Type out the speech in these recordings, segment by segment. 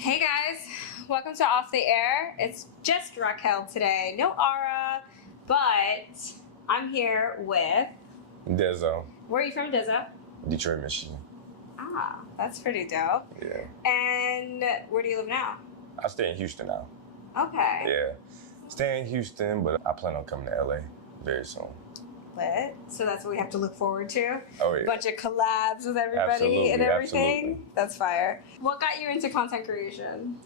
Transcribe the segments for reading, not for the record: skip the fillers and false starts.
Hey guys, welcome to Off the Air. It's just Raquel today, no Ara, but I'm here with Dezzo. Where are you from, Dezzo? Detroit, Michigan. Ah, that's pretty dope. Yeah. And where do you live now? I stay in Houston now. Okay. Yeah. Stay in Houston, but I plan on coming to LA very soon. Lit. So that's what we have to look forward to. Oh yeah. Bunch of collabs with everybody Absolutely, and everything. absolutely. That's fire. What got you into content creation?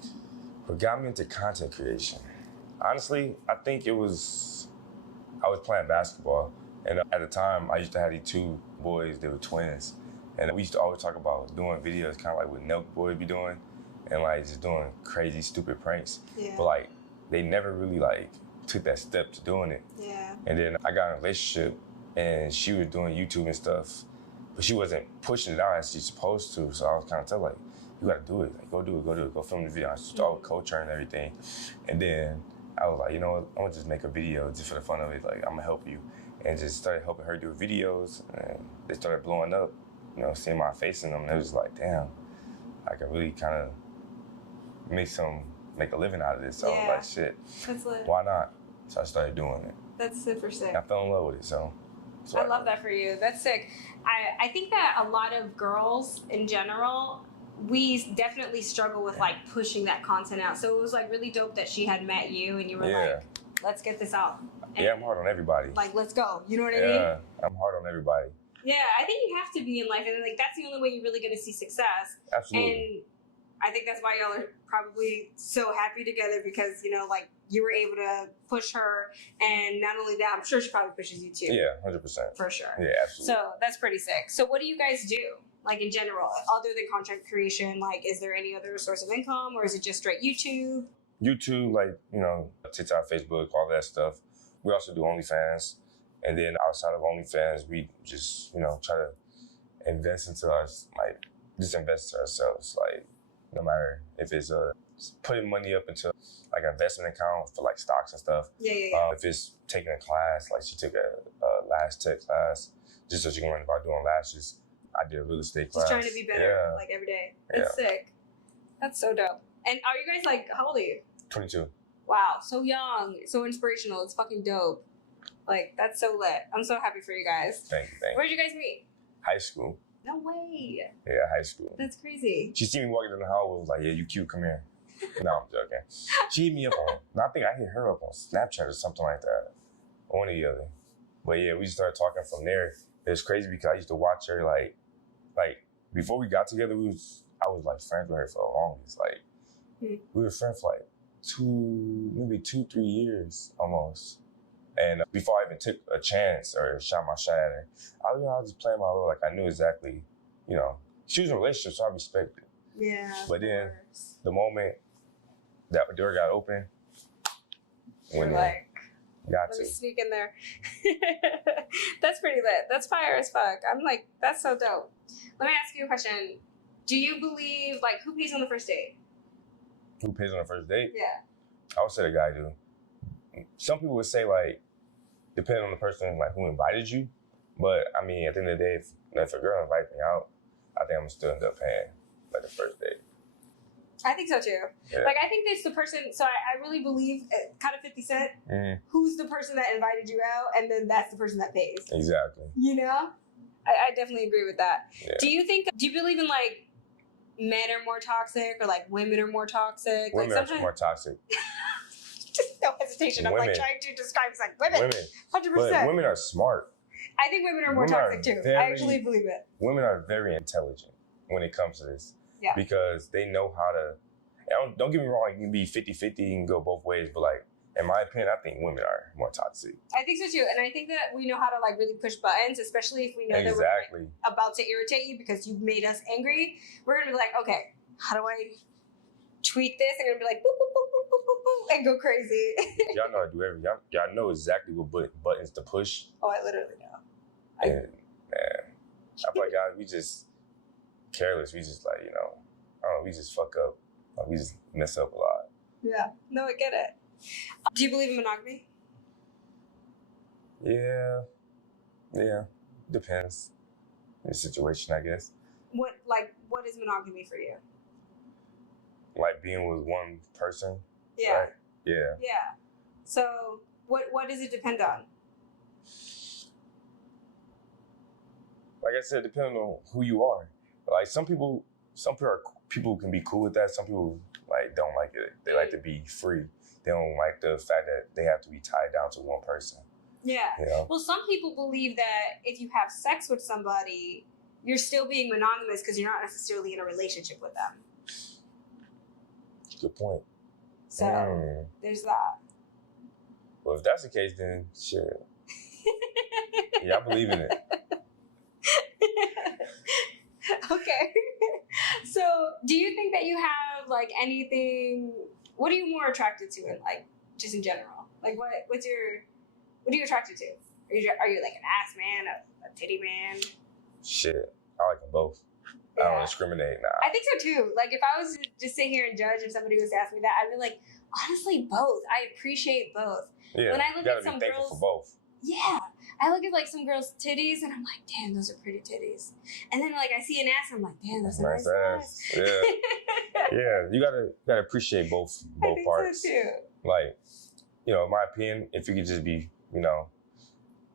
What got me into content creation? Honestly, I think I was playing basketball, and at the time, I used to have these two boys. They were twins, and we used to always talk about doing videos, kind of like what Nelk Boy be doing, and like just doing crazy, stupid pranks. Yeah. But like, they never really like took that step to doing it. Yeah. And then I got in a relationship, and she was doing YouTube and stuff, but she wasn't pushing it out as she's supposed to. So I was kind of telling her, like, you gotta do it. Like, go do it. Go film the video. I started coaching her and everything. And then I was like, you know what? I'm gonna just make a video just for the fun of it. Like, I'm gonna help you. And just started helping her do videos, and they started blowing up. You know, seeing my face in them, and it was like, damn, I could really kind of make a living out of this. So I was like, shit, That's lit. why not? So I started doing it. That's super sick. I fell in love with it, so. I love that for you. That's sick. I think that a lot of girls in general, we definitely struggle with like pushing that content out. So it was like really dope that she had met you and you were like, let's get this out. And I'm hard on everybody. like, let's go. You know what I mean? Yeah, I'm hard on everybody. Yeah, I think you have to be in life, and like that's the only way you're really gonna see success. Absolutely. And I think that's why y'all are probably so happy together because, you know, like you were able to push her, and not only that, I'm sure she probably pushes you too. Yeah, 100%. For sure. Yeah, absolutely. So that's pretty sick. So what do you guys do, like in general, other than content creation? Like, is there any other source of income, or is it just straight YouTube? YouTube, like, you know, TikTok, Facebook, all that stuff. We also do OnlyFans. And then outside of OnlyFans, we just, you know, try to invest into us, like, just invest to ourselves. Like, no matter if it's putting money up into like an investment account for like stocks and stuff. Yeah. If it's taking a class, like she took a lash tech class just so she can learn about doing lashes. I did a real estate class. Just trying to be better, like every day. That's sick. That's so dope. And are you guys like, how old are you? 22. Wow, so young, so inspirational. It's fucking dope. Like, that's so lit. I'm so happy for you guys. Thank you. Where'd you guys meet? High school. No way. Yeah, high school. That's crazy. She seen me walking in the hallway, was like, yeah, you cute, come here. No, I'm joking. She hit me up on, I think I hit her up on Snapchat or something like that. One or the other. But yeah, we just started talking from there. It was crazy because I used to watch her like before we got together, I was like friends with her for the longest. Like, we were friends for like 2, 3 years almost. And before I even took a chance or shot my shot at her, I was just playing my role. Like, I knew exactly, you know, she was in a relationship, so I respected it. Yeah. But then the moment that door got open, You're like, got let to me sneak in there. That's pretty lit. That's fire as fuck. I'm like, that's so dope. Let me ask you a question. Do you believe, like, who pays on the first date? Who pays on the first date? Yeah. I would say the guy do. Some people would say, like, depending on the person, like, who invited you. But, I mean, at the end of the day, if a girl invites me out, I think I'm still end up paying, like, the first date. I think so, too. Yeah. Like, I think that's the person, so I really believe, kind of 50 Cent, who's the person that invited you out, and then that's the person that pays. Exactly. You know? I definitely agree with that. Yeah. Do you believe in, like, men are more toxic, or, like, women are more toxic? Women like, are more toxic. Just no hesitation. I'm Women. like trying to describe it's like women. 100%. But women are smart. I think women are more toxic too. I actually believe it. Women are very intelligent when it comes to this. Yeah. Because they know how to, don't get me wrong, you can be 50-50, you can go both ways, but like, in my opinion, I think women are more toxic. I think so too. And I think that we know how to like really push buttons, especially if we know that we're like, about to irritate you because you've made us angry. We're going to be like, okay, how do I tweet this? And we're going to be like, boop, boop, boop, boop, boop, boop, boop, and go crazy. Y'all know how to do everything. Y'all know exactly what buttons to push. Oh, I literally know. And man, I feel like guys, we just careless. We just like, you know, I don't know, we just fuck up. Like, we just mess up a lot. Yeah. No, I get it. Do you believe in monogamy? Yeah. Depends. The situation, I guess. What is monogamy for you? like being with one person. Yeah. Right? Yeah. Yeah. So what does it depend on? Like I said, depending on who you are. Like some people can be cool with that. Some people like don't like it. They like to be free. They don't like the fact that they have to be tied down to one person. Yeah. You know? Well, some people believe that if you have sex with somebody, you're still being monogamous because you're not necessarily in a relationship with them. Good point. So there's that. Well, if that's the case, then shit. Yeah, I believe in it. Okay. So do you think that you have like anything, what are you more attracted to in like, just in general? Like what are you attracted to? Are you like an ass man, a titty man? Shit, I like them both. Yeah. I don't discriminate, nah. I think so too. Like if I was to just sit here and judge if somebody was to ask me that, I'd be like, honestly, both. I appreciate both. Yeah, when I look you gotta at some be thankful girls, for both. Yeah. I look at like some girls' titties and I'm like, damn, those are pretty titties. And then like I see an ass, I'm like, damn, that's a nice ass. Yeah. Yeah, you gotta appreciate both I think parts. so too. Like, you know, in my opinion, if you could just be, you know,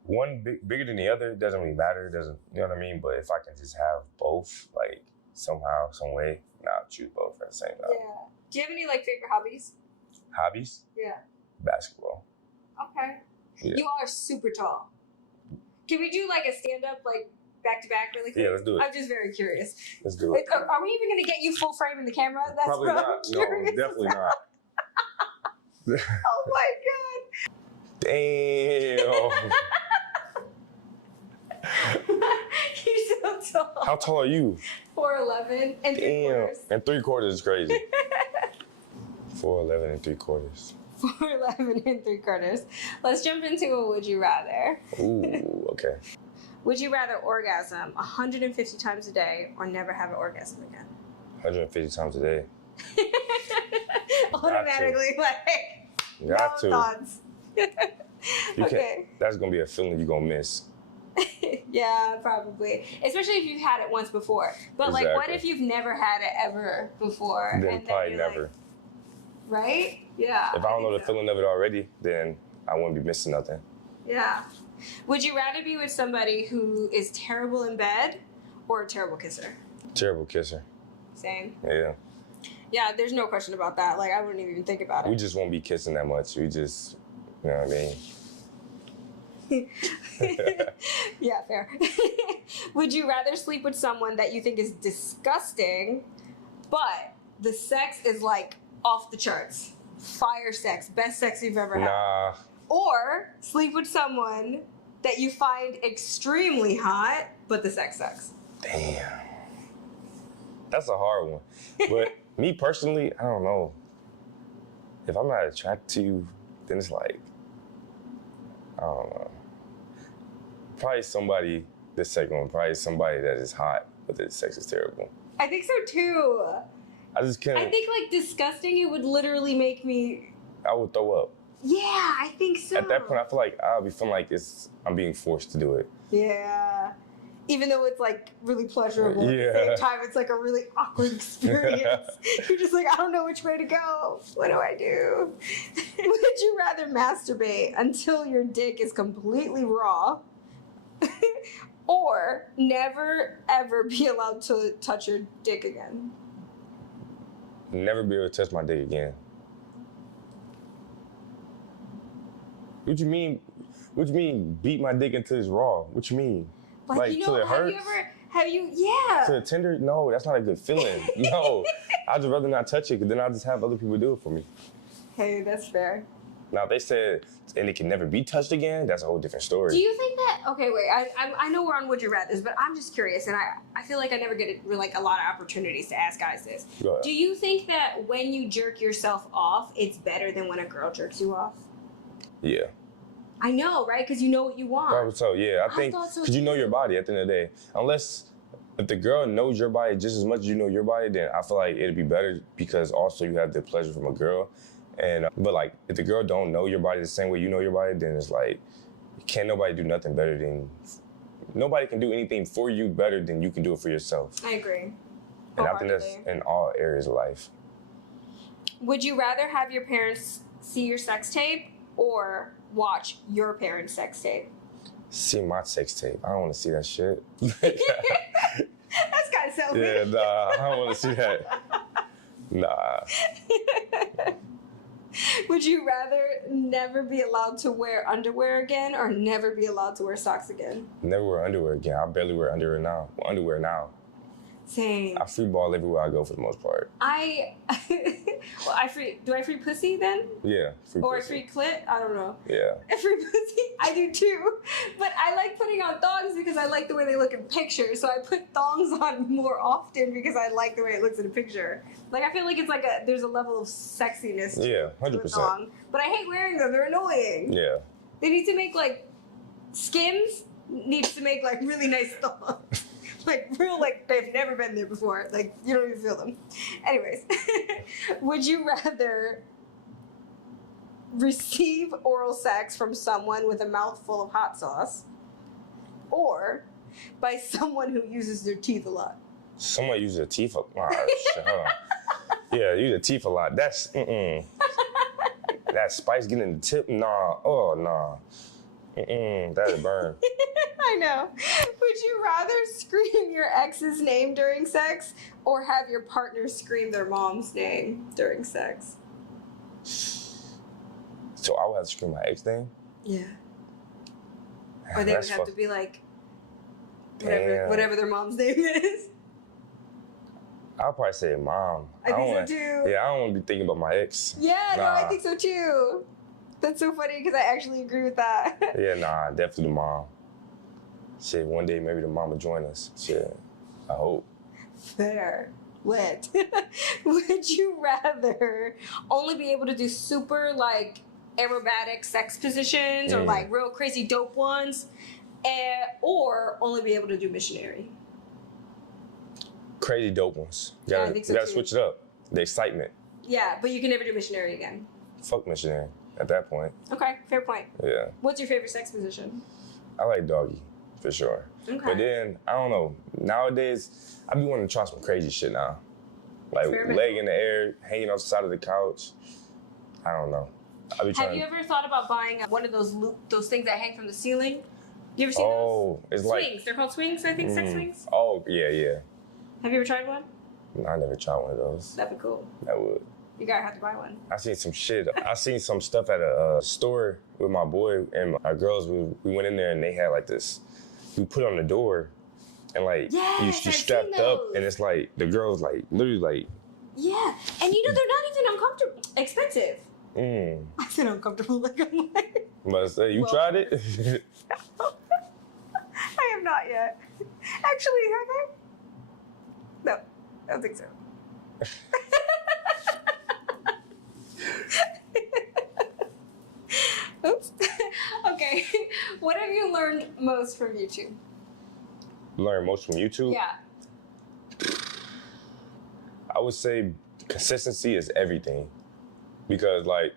one bigger than the other, it doesn't really matter. It doesn't, you know what I mean? But if I can just have both, like somehow, some way, I'll choose both at the same time. Yeah. Do you have any like favorite hobbies? Hobbies? Yeah. Basketball. Okay. Yeah. You are super tall. Can we do like a stand up like back to back really quick? Yeah, let's do it. I'm just very curious. Let's do it. Are we even gonna get you full frame in the camera? That's Probably what I'm not. No, curious definitely about. not. Oh my god. Damn. You're so tall. How tall are you? 4'11" and 3/4. And 3/4 is crazy. 4'11" and 3/4. 4'11" and 3/4. Let's jump into a would you rather. Ooh, okay. Would you rather orgasm 150 times a day or never have an orgasm again? 150 times a day. Automatically, like, Got no to. thoughts. You Okay. That's gonna be a feeling you're gonna miss. Yeah, probably. Especially if you've had it once before. But like, what Exactly. if you've never had it ever before? Then probably you're never. like, right? Yeah. If I don't know the think so. feeling of it already, then I wouldn't be missing nothing. Yeah. Would you rather be with somebody who is terrible in bed or a terrible kisser? Terrible kisser. Same. Yeah. Yeah, there's no question about that. Like, I wouldn't even think about We it. just won't be kissing that much. We just, you know what I mean? Yeah, fair. Would you rather sleep with someone that you think is disgusting, but the sex is like off the charts? Fire sex, best sex you've ever had. Nah. Or sleep with someone that you find extremely hot, but the sex sucks. Damn. That's a hard one. But me personally, I don't know. If I'm not attracted to you, then it's like, I don't know. Probably somebody, this second one, probably somebody that is hot, but the sex is terrible. I think so too. I just can't. I think like disgusting, it would literally make me. I would throw up. Yeah, I think so. At that point, I feel like I'll be feeling like I'm being forced to do it. Yeah. Even though it's like really pleasurable at the Yeah. same time, it's like a really awkward experience. You're just like, I don't know which way to go. What do I do? Would you rather masturbate until your dick is completely raw or never ever be allowed to touch your dick again? Never be able to touch my dick again. What you mean? What you mean? Beat my dick until it's raw? What you mean? Like, you till know, it hurts? Yeah. To the tender? No, that's not a good feeling. No, I'd just rather not touch it, because then I'll just have other people do it for me. Hey, that's fair. Now, if they said, and it can never be touched again, that's a whole different story. Do you think that, okay, wait, I know we're on Would You Rather's, but I'm just curious, and I feel like I never get like a lot of opportunities to ask guys this. Go ahead. Do you think that when you jerk yourself off, it's better than when a girl jerks you off? Yeah. I know, right? Because you know what you want. Probably so, yeah. I think, thought so because you know too. your body at the end of the day. Unless, if the girl knows your body just as much as you know your body, then I feel like it'd be better, because also you have the pleasure from a girl. And but like, if the girl don't know your body the same way you know your body, then it's like, can't nobody do nothing better than, nobody can do anything for you better than you can do it for yourself. I agree. And I think that's Wholeheartedly. in all areas of life. Would you rather have your parents see your sex tape or watch your parents' sex tape? See my sex tape. I don't want to see that shit. That's kind of selfish. Yeah, nah, I don't want to see that. Nah. Would you rather never be allowed to wear underwear again or never be allowed to wear socks again? Never wear underwear again. I barely wear underwear now. Same. I free ball everywhere I go for the most part. Well, do I free pussy then? Yeah, free Or pussy. free clit? I don't know. Yeah. Free pussy? I do too. But I like putting on thongs because I like the way they look in pictures. So I put thongs on more often because I like the way it looks in a picture. Like, I feel like it's like there's a level of sexiness to a 100%. thong. But I hate wearing them. They're annoying. Yeah. They need to make, like, Skims needs to make, like, really nice thongs. Like, real, like, they've never been there before. Like, you don't even feel them. Anyways, would you rather receive oral sex from someone with a mouthful of hot sauce or by someone who uses their teeth a lot? Someone uses their teeth a lot. Shit, hold on. Yeah, use their teeth a lot. That's, that spice getting in the tip? Nah. Oh, nah. That'll burn. I know. Would you rather scream your ex's name during sex or have your partner scream their mom's name during sex? So I would have to scream my ex name? Yeah. Or they would have to be like, whatever their mom's name is. I'll probably say mom. I think so too. Yeah, I don't want to be thinking about my ex. Yeah, no, I think so too. That's so funny because I actually agree with that. Yeah, nah, definitely the mom. Shit, one day maybe the mom will join us. Shit, I hope. Fair. Lit. Would you rather only be able to do super, like, aerobatic sex positions or, like, real crazy dope ones, or only be able to do missionary? Crazy dope ones. Yeah, I think so you gotta too. switch it up. The excitement. Yeah, but you can never do missionary again. Fuck missionary at that point. Okay, fair point. Yeah. What's your favorite sex position? I like doggy, for sure. Okay. But then, I don't know. Nowadays, I be wanting to try some crazy shit now. Like leg in the air, hanging off the side of the couch. I don't know. I be trying. Have you ever thought about buying one of those those things that hang from the ceiling? You ever seen those? Oh, it's swings. like They're called swings, I think. Sex swings. Oh, yeah. Have you ever tried one? No, I never tried one of those. That'd be cool. That would. You gotta have to buy one. I seen some shit. I seen some stuff at a store with my boy and our girls. We went in there and they had like this. We put it on the door, and like you strapped up, and it's like the girls like literally like. Yeah, and you know they're not even uncomfortable. Expensive. I said uncomfortable. Like I'm like. Must say you tried it. I have not yet. Actually, have I? No, I don't think so. Oops. Okay. What have you learned most from YouTube? Learn most from YouTube. Yeah. I would say consistency is everything, because like,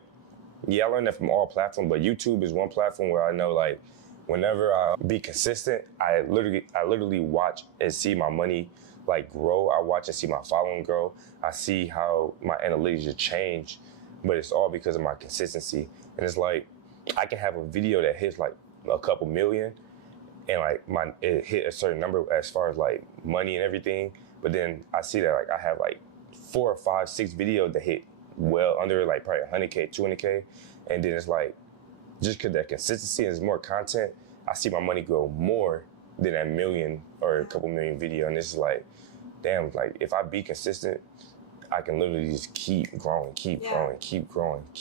yeah, I learned that from all platforms, but YouTube is one platform where I know like, whenever I be consistent, I literally watch and see my money like grow. I watch and see my following grow. I see how my analytics just change, but it's all because of my consistency. And it's like, I can have a video that hits like a couple million, and like it hit a certain number as far as like money and everything. But then I see that like I have like 4 or 5, 6 videos that hit well under like probably 100K, 200K, and then it's like, just because that consistency and there's more content, I see my money grow more than that million or a couple million video. And it's like, damn, like if I be consistent, I can literally just keep growing, keep growing,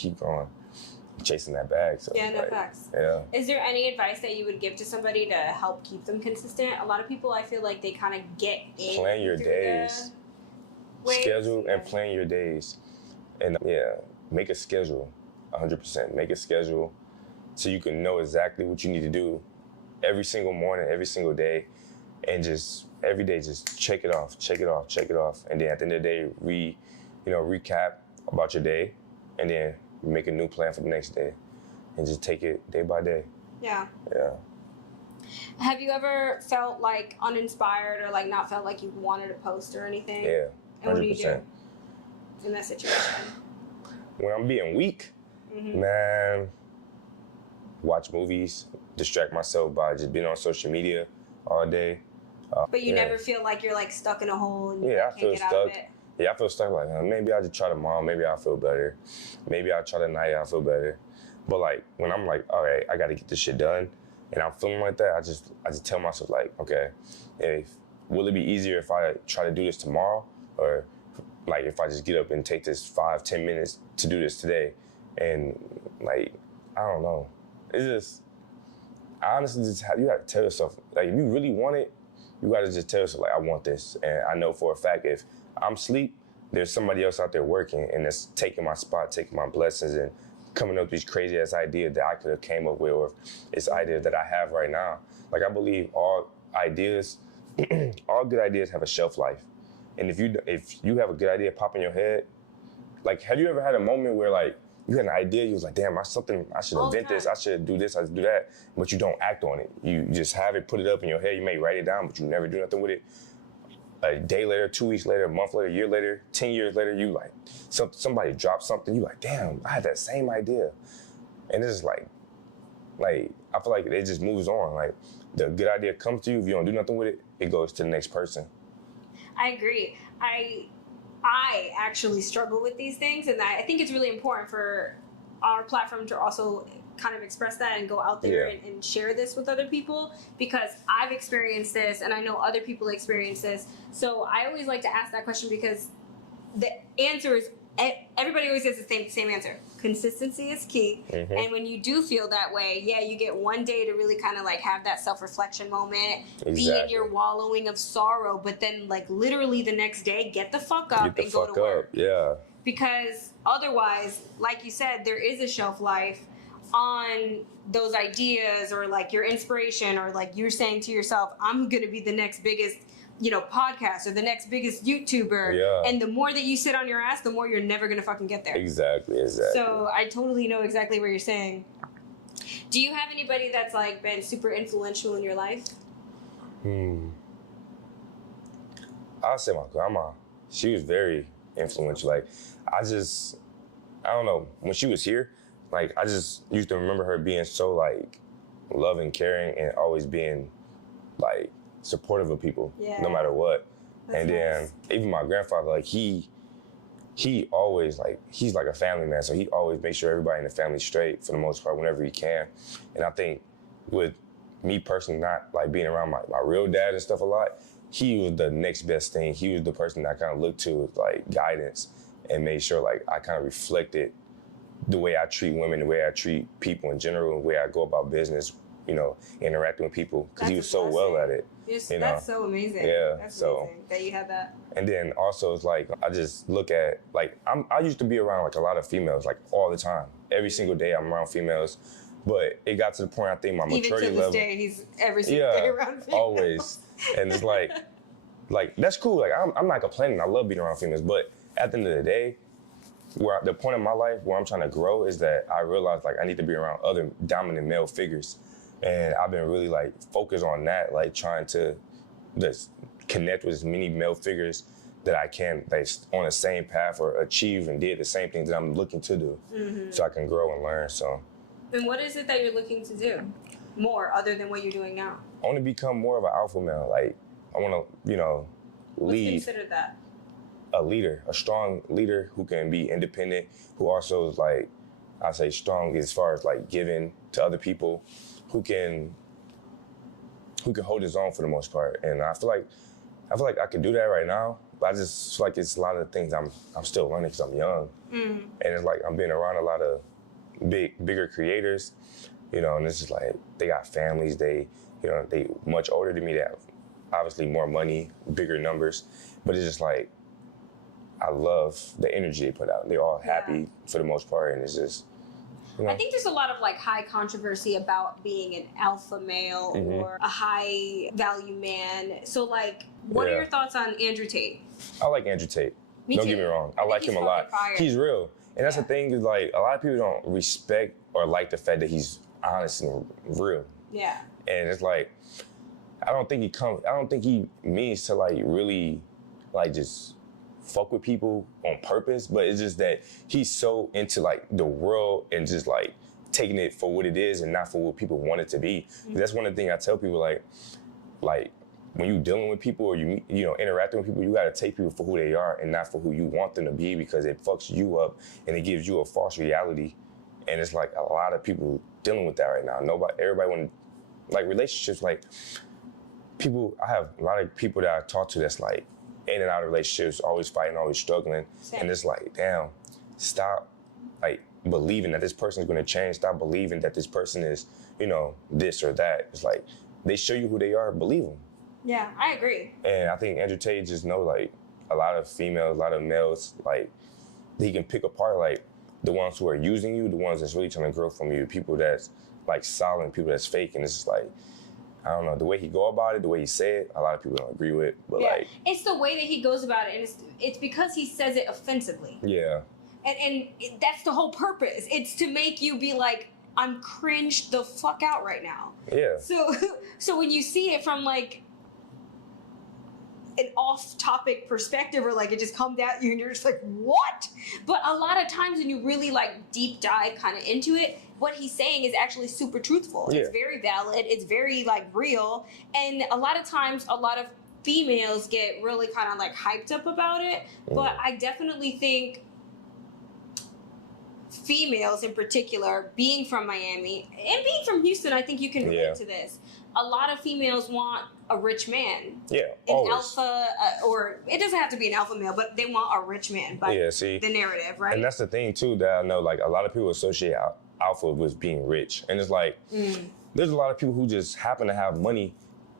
chasing that bag. So yeah, no facts. Yeah. Is there any advice that you would give to somebody to help keep them consistent? A lot of people, I feel like they kind of get in. Plan your days. Schedule and plan your days. And yeah, make a schedule, 100%. Make a schedule so you can know exactly what you need to do every single morning, every single day, and just every day just check it off. And then at the end of the day, recap about your day, and then make a new plan for the next day, and just take it day by day. Yeah. Yeah. Have you ever felt like uninspired or like not felt like you wanted to post or anything? Yeah. 100%. And what do you do in that situation? When I'm being weak, man, watch movies, distract myself by just being on social media all day. But you never feel like you're like stuck in a hole and you I can't feel get stuck. out of it. Yeah, I feel stuck. Like maybe I'll just try tomorrow. Maybe I'll feel better. Maybe I'll try tonight. I'll feel better. But like when I'm like, all right, I got to get this shit done, and I'm feeling like that, I just tell myself like, okay, will it be easier if I try to do this tomorrow, or like if I just get up and take this 5-10 minutes to do this today, and like I don't know, it's just I honestly just you got to tell yourself like if you really want it, you got to just tell yourself like I want this, and I know for a fact if I'm asleep, there's somebody else out there working and it's taking my spot, taking my blessings, and coming up with these crazy ass ideas that I could have came up with, or it's ideas that I have right now. Like I believe all ideas, all good ideas have a shelf life. And if you have a good idea pop in your head, like have you ever had a moment where like you had an idea, you was like, damn, I should invent this, I should do this, I should do that, but you don't act on it. You just have it, put it up in your head, you may write it down, but you never do nothing with it. A day later, 2 weeks later, a month later, a year later, 10 years later, you like, somebody dropped something, you like, damn, I had that same idea. And it's just like, I feel like it just moves on. Like, the good idea comes to you, if you don't do nothing with it, it goes to the next person. I agree. I actually struggle with these things, and I think it's really important for our platform to also kind of express that and go out there and share this with other people, because I've experienced this and I know other people experience this. So I always like to ask that question, because the answer is, everybody always gets the same answer. Consistency is key. And when you do feel that way, you get one day to really kind of like have that self-reflection moment, be in your wallowing of sorrow, but then like literally the next day, get the fuck up and go to work. Yeah. Because otherwise, like you said, there is a shelf life on those ideas, or like your inspiration, or like you're saying to yourself, I'm going to be the next biggest, podcast, or the next biggest YouTuber. Yeah. And the more that you sit on your ass, the more you're never going to fucking get there. Exactly. So I totally know exactly what you're saying. Do you have anybody that's like been super influential in your life? I'll say my grandma. She was very influential. Like, I don't know, when she was here, like, I just used to remember her being so, like, loving, caring, and always being, like, supportive of people, no matter what. That's then, even my grandfather, like, he always, like, he's like a family man, so he always makes sure everybody in the family's straight for the most part whenever he can. And I think with me personally not, like, being around my real dad and stuff a lot, he was the next best thing. He was the person that I kind of looked to with, like, guidance, and made sure, like, I kind of reflected the way I treat women, the way I treat people in general, the way I go about business, interacting with people, because he was so well at it. That's so amazing. Yeah, that's amazing that you had that. And then also it's like, I just look at, like, I used to be around like a lot of females, like all the time. Every single day I'm around females. But it got to the point, I think my maturity level. Even to this day, he's every single day around females. Always. And it's like, that's cool. Like, I'm not complaining. I love being around females. But at the end of the day, the point of my life where I'm trying to grow is that I realized, like, I need to be around other dominant male figures. And I've been really, like, focused on that, like, trying to just connect with as many male figures that I can, that's on the same path or achieve and did the same things that I'm looking to do, so I can grow and learn. So. And what is it that you're looking to do more other than what you're doing now? I want to become more of an alpha male. Like, I want to, lead. What's considered that? A leader, a strong leader who can be independent, who also is, like, I say strong as far as, like, giving to other people, who can hold his own for the most part. And I feel like I can do that right now, but I just feel like it's a lot of things I'm still learning because I'm young. And it's like I'm being around a lot of bigger creators, and it's just like they got families, they much older than me, they have obviously more money, bigger numbers, but it's just like I love the energy they put out. They're all happy for the most part, and it's just, I think there's a lot of, like, high controversy about being an alpha male or a high value man. So, like, what are your thoughts on Andrew Tate? I like Andrew Tate. Don't get me wrong. I like him a lot. Fire. He's real. And that's the thing, is, like, a lot of people don't respect or like the fact that he's honest and real. Yeah. And it's like, I don't think he means to, like, really, like, just fuck with people on purpose, but it's just that he's so into like the world and just like taking it for what it is and not for what people want it to be. That's one of the things I tell people, like when you dealing with people or you know interacting with people, you gotta take people for who they are and not for who you want them to be, because it fucks you up and it gives you a false reality. And it's like a lot of people dealing with that right now. Everybody want, like relationships, like people, I have a lot of people that I talk to that's like in and out of relationships, always fighting, always struggling. Same. And it's like, damn, stop like believing that this person is gonna change. Stop believing that this person is, you know, this or that. It's like, they show you who they are, believe them. Yeah, I agree. And I think Andrew Tate just know like a lot of females, a lot of males, like he can pick apart like the ones who are using you, the ones that's really trying to grow from you, people that's like solid, people that's fake. And it's just like, I don't know, the way he go about it, the way he say it, a lot of people don't agree with, but yeah. like. It's the way that he goes about it, and it's because he says it offensively. Yeah. And that's the whole purpose. It's to make you be like, I'm cringed the fuck out right now. Yeah. So when you see it from like an off-topic perspective, or like it just comes at you and you're just like, what? But a lot of times when you really like deep dive kind of into it, what he's saying is actually super truthful. Yeah. It's very valid. It's very like real. And a lot of times, a lot of females get really kind of like hyped up about it. But I definitely think females in particular, being from Miami and being from Houston, I think you can relate to this. A lot of females want a rich man. Yeah, an alpha, or it doesn't have to be an alpha male, but they want a rich man by the narrative, right? And that's the thing too that I know, like a lot of people associate alpha with being rich. And it's like, there's a lot of people who just happen to have money,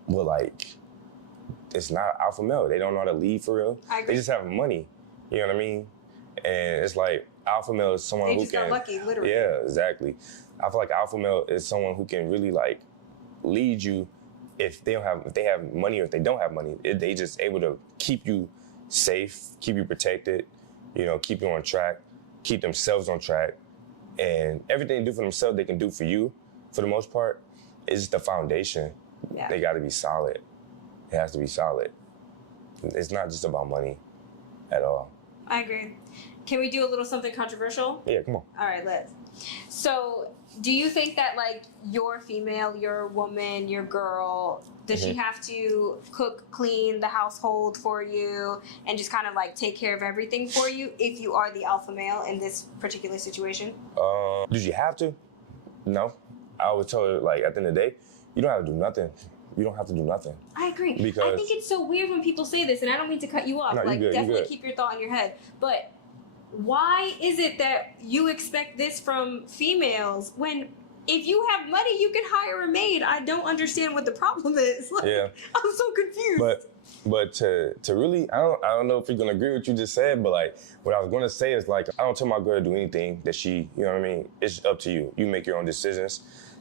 but like, it's not alpha male. They don't know how to lead for real. They just have money, you know what I mean? And it's like, alpha male is someone who can. They just got lucky, literally. Yeah, exactly. I feel like alpha male is someone who can really like lead you if they have money or if they don't have money. They just able to keep you safe, keep you protected, you know, keep you on track, keep themselves on track, and everything they do for themselves, they can do for you. For the most part, it's just the foundation. Yeah. They got to be solid. It has to be solid. It's not just about money at all. I agree. Can we do a little something controversial? Yeah, come on. All right, let's. So, do you think that, like, your female, your woman, your girl, does she have to cook, clean the household for you and just kind of, like, take care of everything for you if you are the alpha male in this particular situation? Does you have to? No. I always tell her, like, at the end of the day, you don't have to do nothing. You don't have to do nothing. I agree. Because I think it's so weird when people say this, and I don't mean to cut you off. No, like, definitely keep your thought in your head. But why is it that you expect this from females when if you have money, you can hire a maid? I don't understand what the problem is. Like, yeah. I'm so confused. But to really, I don't know if you're gonna agree with what you just said, but like what I was gonna say is like, I don't tell my girl to do anything that she, you know what I mean? It's up to you. You make your own decisions.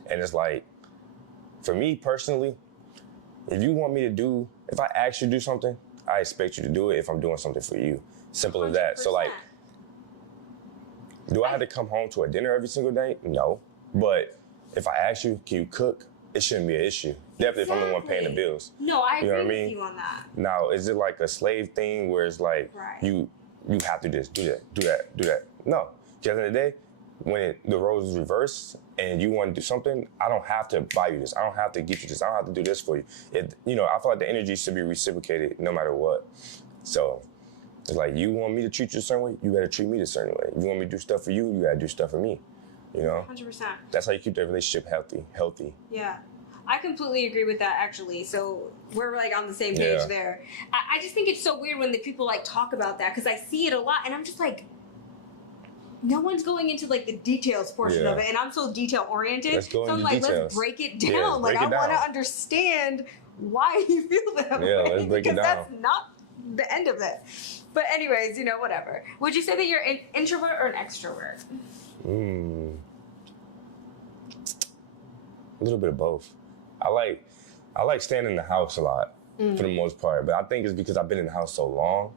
And it's like, for me personally, if you want me to do, if I ask you to do something, I expect you to do it if I'm doing something for you. Simple 100%. As that. So like, do I have to come home to a dinner every single day? No. But if I ask you, can you cook? It shouldn't be an issue. Definitely if I'm the one paying the bills. No, I agree with you on that. Now, is it like a slave thing where it's like, you have to just do that? No. Because at the end of the day, when the roles is reversed and you want to do something, I don't have to buy you this. I don't have to get you this. I don't have to do this for you. You know, I feel like the energy should be reciprocated no matter what. So it's like, you want me to treat you a certain way, you gotta treat me a certain way. If you want me to do stuff for you, you gotta do stuff for me. You know? 100%. That's how you keep the relationship healthy. Yeah. I completely agree with that, actually. So we're like on the same page there. I just think it's so weird when the people like talk about that, because I see it a lot and I'm just like, no one's going into like the details portion of it, and I'm so detail oriented. So I'm like, let's break it down. Yeah, like I want to understand why you feel that way. Yeah, let's break it down. Because that's not the end of it. But anyways, you know, whatever. Would you say that you're an introvert or an extrovert? A little bit of both. I like staying in the house a lot for the most part, but I think it's because I've been in the house so long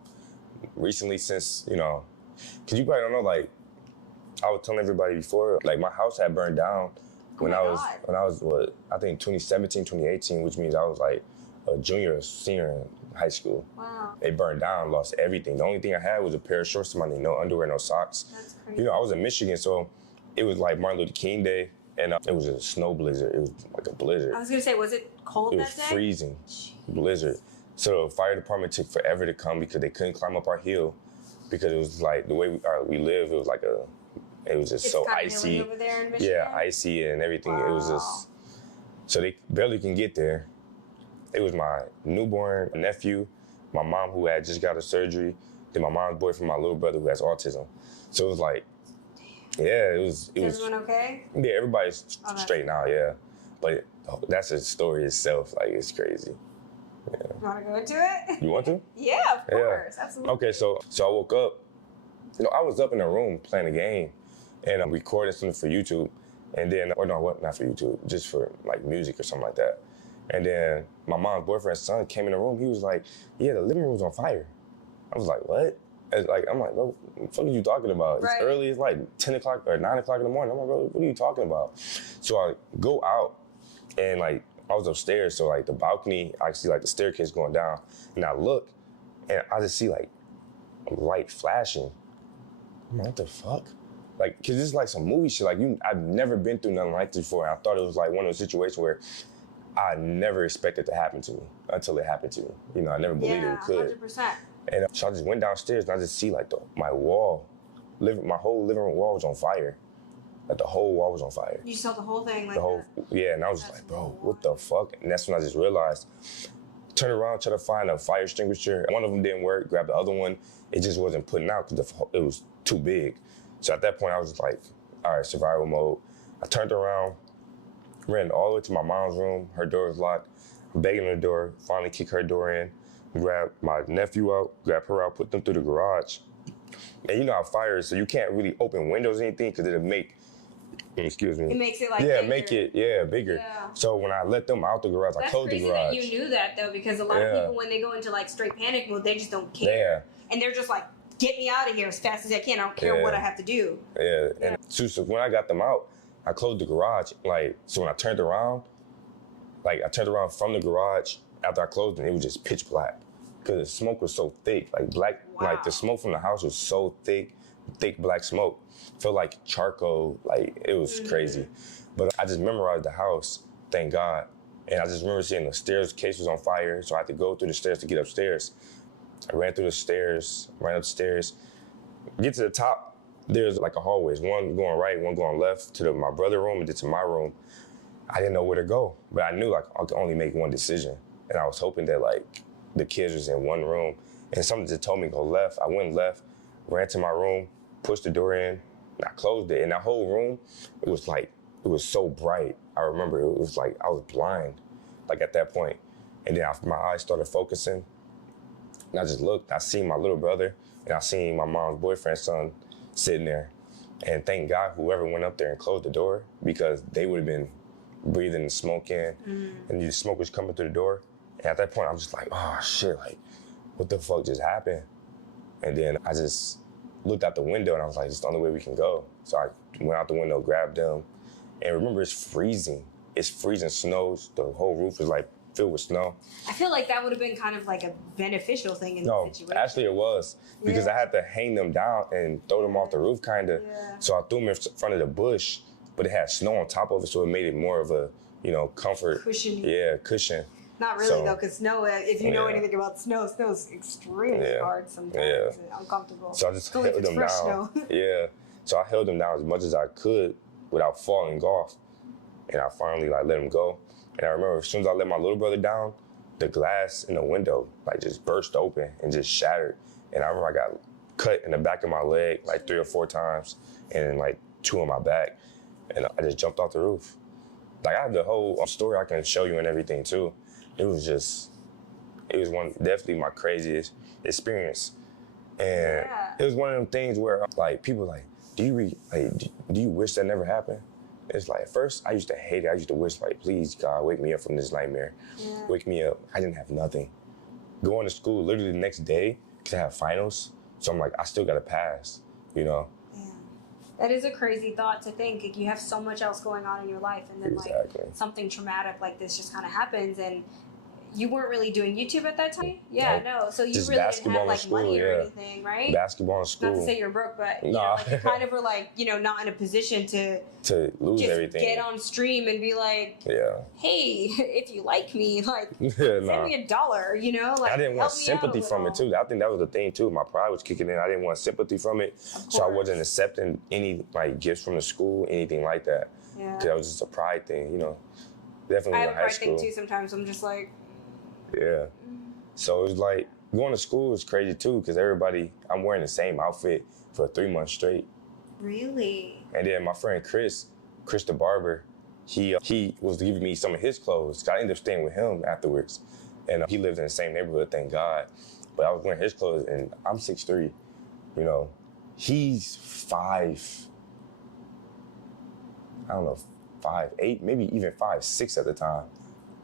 recently, since, you know, because you probably don't know, like, I was telling everybody before, like, my house had burned down when I was what, I think 2017, 2018, which means I was like a junior or senior in high school. Wow. They burned down, lost everything. The only thing I had was a pair of shorts to my knee, no underwear, no socks. That's crazy. You know, I was in Michigan, so it was like Martin Luther King Day, and it was a snow blizzard. It was like a blizzard. I was gonna say, was it cold It that was day? freezing, blizzard. So the fire department took forever to come because they couldn't climb up our hill because it was like the way we live. It was like it was just It's so kinda icy. hilly over there in Michigan? Yeah, icy and everything. It was Wow. just so they barely can get there. It was my newborn nephew, my mom who had just got a surgery, then my mom's boyfriend, my little brother who has autism. So it was like, yeah, it was. Is everyone okay? Yeah, everybody's Oh, straight now. Yeah, but that's a story itself. Like it's crazy. You want to go into it? You want to? Yeah, of course. Absolutely. Okay, so I woke up. You know, I was up in a room playing a game, and I'm recording something for YouTube, and then not for YouTube, just for like music or something like that. And then my mom's boyfriend's son came in the room. He was like, "Yeah, the living room's on fire." I was like, "What?" I'm like, "Bro, what the fuck are you talking about? Right. It's early. It's like 10 o'clock or 9 o'clock in the morning." I'm like, "Bro, what are you talking about?" So I go out, and like I was upstairs, so like the balcony, I see like the staircase going down, and I look, and I just see like a light flashing. I'm like, what the fuck? Like, cause this is like some movie shit. Like I've never been through nothing like this before. And I thought it was like one of those situations where I never expected to happen to me until it happened to me. You know, I never believed it could. 100%. And so I just went downstairs and I just see like my wall, my whole living room wall was on fire. Like the whole wall was on fire. You saw the whole thing like The whole, that? yeah, and I was That's like, bro, what the fuck? And that's when I just realized, turn around, try to find a fire extinguisher. One of them didn't work, grabbed the other one. It just wasn't putting out because it was too big. So at that point, I was like, all right, survival mode. I turned around, ran all the way to my mom's room. Her door was locked. I'm begging on the door, finally kick her door in, grab my nephew out, grab her out, put them through the garage. And you know how fire is, so you can't really open windows or anything because it'll make, excuse me. It makes it like yeah, bigger. make it, bigger. Yeah. So when I let them out the garage, I That's closed the crazy garage. that you knew that though, because a lot of Yeah. people when they go into like straight panic mode, they just don't care. Yeah. And they're just like, get me out of here as fast as I can. I don't care Yeah. what I have to do. Yeah, and so when I got them out, I closed the garage. Like, so when I turned around from the garage after I closed it, it was just pitch black because the smoke was so thick, like black. Wow. Like the smoke from the house was so thick black smoke. Felt like charcoal. Like it was crazy. But I just memorized the house, thank God. And I just remember seeing the stairs case was on fire, so I had to go through the stairs to get upstairs. I ran through the stairs, ran upstairs. Get to the top, there's like a hallways, one going right, one going left to my brother's room and then to my room. I didn't know where to go, but I knew like I could only make one decision. And I was hoping that like the kids was in one room and something just told me go left. I went left, ran to my room, pushed the door in, and I closed it. And that whole room, it was so bright. I remember it was like I was blind, like at that point. And then my eyes started focusing. And I just looked, I seen my little brother, and I seen my mom's boyfriend's son sitting there. And thank God whoever went up there and closed the door because they would have been breathing the smoke in, and the smoke was coming through the door. And at that point, I'm just like, oh shit, like, what the fuck just happened? And then I just looked out the window and I was like, it's the only way we can go. So I went out the window, grabbed them. And remember, it's freezing. It's freezing snows. The whole roof is like filled with snow. I feel like that would have been kind of like a beneficial thing in No, the situation. actually it was because Yeah. I had to hang them down and throw them off the roof kind of. Yeah. So I threw them in front of the bush, but it had snow on top of it, so it made it more of a, comfort. Cushiony. Yeah, cushion. Not really So- though, because snow, if you know Yeah. anything about snow's extremely Yeah. hard sometimes Yeah. and uncomfortable. So I just Especially if held it's them fresh down. snow. Yeah. So I held them down as much as I could without falling off. And I finally let them go. And I remember as soon as I let my little brother down, the glass in the window just burst open and just shattered. And I remember I got cut in the back of my leg like 3 or 4 times and like 2 on my back. And I just jumped off the roof. Like I have the whole story I can show you and everything too. It was definitely my craziest experience. And it was one of them things where like people like, do you wish that never happened? It's like, at first I used to hate it. I used to wish like, please God, wake me up from this nightmare. Yeah. Wake me up. I didn't have nothing. Going to school literally the next day because I have finals. So I'm like, I still got to pass, Yeah. That is a crazy thought to think. Like, you have so much else going on in your life and then Exactly. like something traumatic like this just kind of happens and you weren't really doing YouTube at that time? Yeah, Nope. no. So you Just really didn't basketball have in like school, money or yeah. anything, right? Basketball in school. Not to say you're broke, but you Nah. know, like you kind of were like, you know, not in a position to lose just everything. get on stream and be like, Yeah. hey, if you like me, like Yeah, send nah. me $1, you know? Like I didn't want help me out sympathy a from it little. too. I think that was the thing too. My pride was kicking in. I didn't want sympathy from it, Of so I course. wasn't accepting any like gifts from the school, anything like that. Yeah. Cause that was just a pride thing, you know. Definitely I in have a high pride school. thing too sometimes. I'm just like, Yeah. So it was like going to school was crazy too, because everybody, I'm wearing the same outfit for 3 months straight. really? And then my friend Chris the barber, he was giving me some of his clothes. I ended up staying with him afterwards. And he lived in the same neighborhood, thank God. But I was wearing his clothes, and I'm 6'3", you know. He's 5'8", maybe even 5'6" at the time.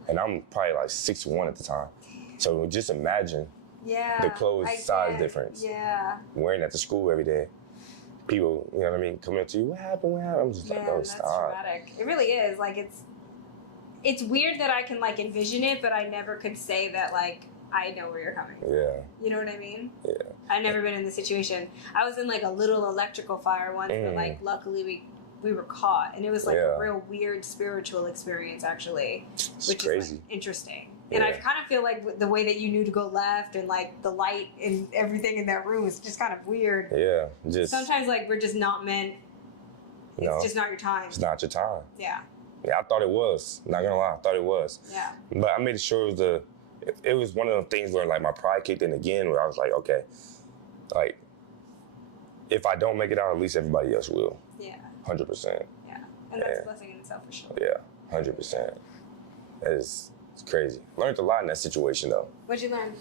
And I'm probably like 6'1" at the time. So just imagine Yeah. the clothes I size get- difference. Yeah. Wearing that to school every day. People, you know what I mean, coming up to you, what happened? I'm just like, Man, oh, that's stop. traumatic. It really is. Like it's weird that I can like envision it, but I never could say that like I know where you're coming. Yeah, You know what I mean? yeah. I've never been in this situation. I was in like a little electrical fire once, but Mm. like luckily we were caught, and it was like Yeah. a real weird spiritual experience actually, It's which crazy. is like, interesting. And I Yeah. kind of feel like the way that you knew to go left and like the light and everything in that room is just kind of weird. Yeah, just, Sometimes like we're just not meant. It's No. just not your time. it's not your time. Yeah, Yeah, I thought it was. Not gonna lie, I thought it was. yeah, But I made sure it was one of the things where like my pride kicked in again, where I was like, okay, like if I don't make it out, at least everybody else will. yeah, 100%. yeah. And that's Yeah. a blessing in itself for sure. Yeah, 100%. It's crazy. Learned a lot in that situation though. What'd you learn?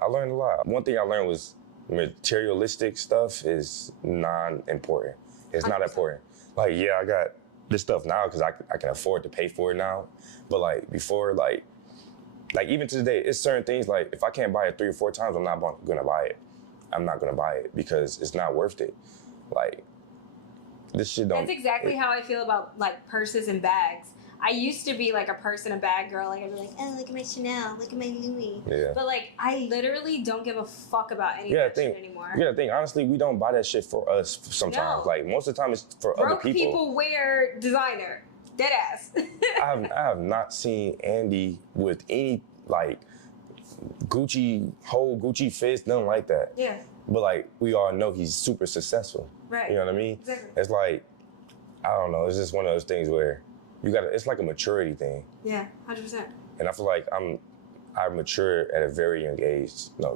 I learned a lot. One thing I learned was materialistic stuff is non-important. It's not 100%. important. Like, yeah, I got this stuff now because I can afford to pay for it now. But like before, like even to today, it's certain things like if I can't buy it 3 or 4 times, I'm not gonna buy it. I'm not gonna buy it because it's not worth it. Like this shit don't. That's exactly how I feel about like purses and bags. I used to be like a purse and a bag girl. Like I'd be like, oh, look at my Chanel, look at my Louis. Yeah. But like, I literally don't give a fuck about any Yeah, of that shit anymore. You gotta think, honestly, we don't buy that shit for us sometimes. No. Like most of the time it's for Broke other people. wear designer. Dead ass. I have not seen Andy with any like whole Gucci fits, nothing like that. Yeah, But like we all know he's super successful. right. You know what I mean? Exactly. It's like, I don't know, it's just one of those things where it's like a maturity thing. Yeah, 100%. And I feel like I matured at a very young age,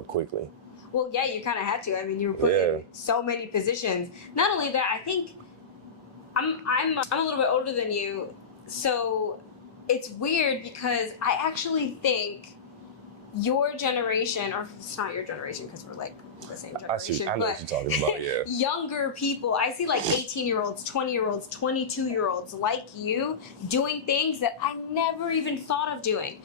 quickly. Well, yeah, you kind of had to. I mean, you were put in so many positions. Not only that, I think I'm a little bit older than you, so it's weird because I actually think your generation, or it's not your generation because we're like the same generation, I know but what you're talking about, yeah. younger people, I see like 18-year-olds, 20-year-olds, 22-year-olds like you doing things that I never even thought of doing.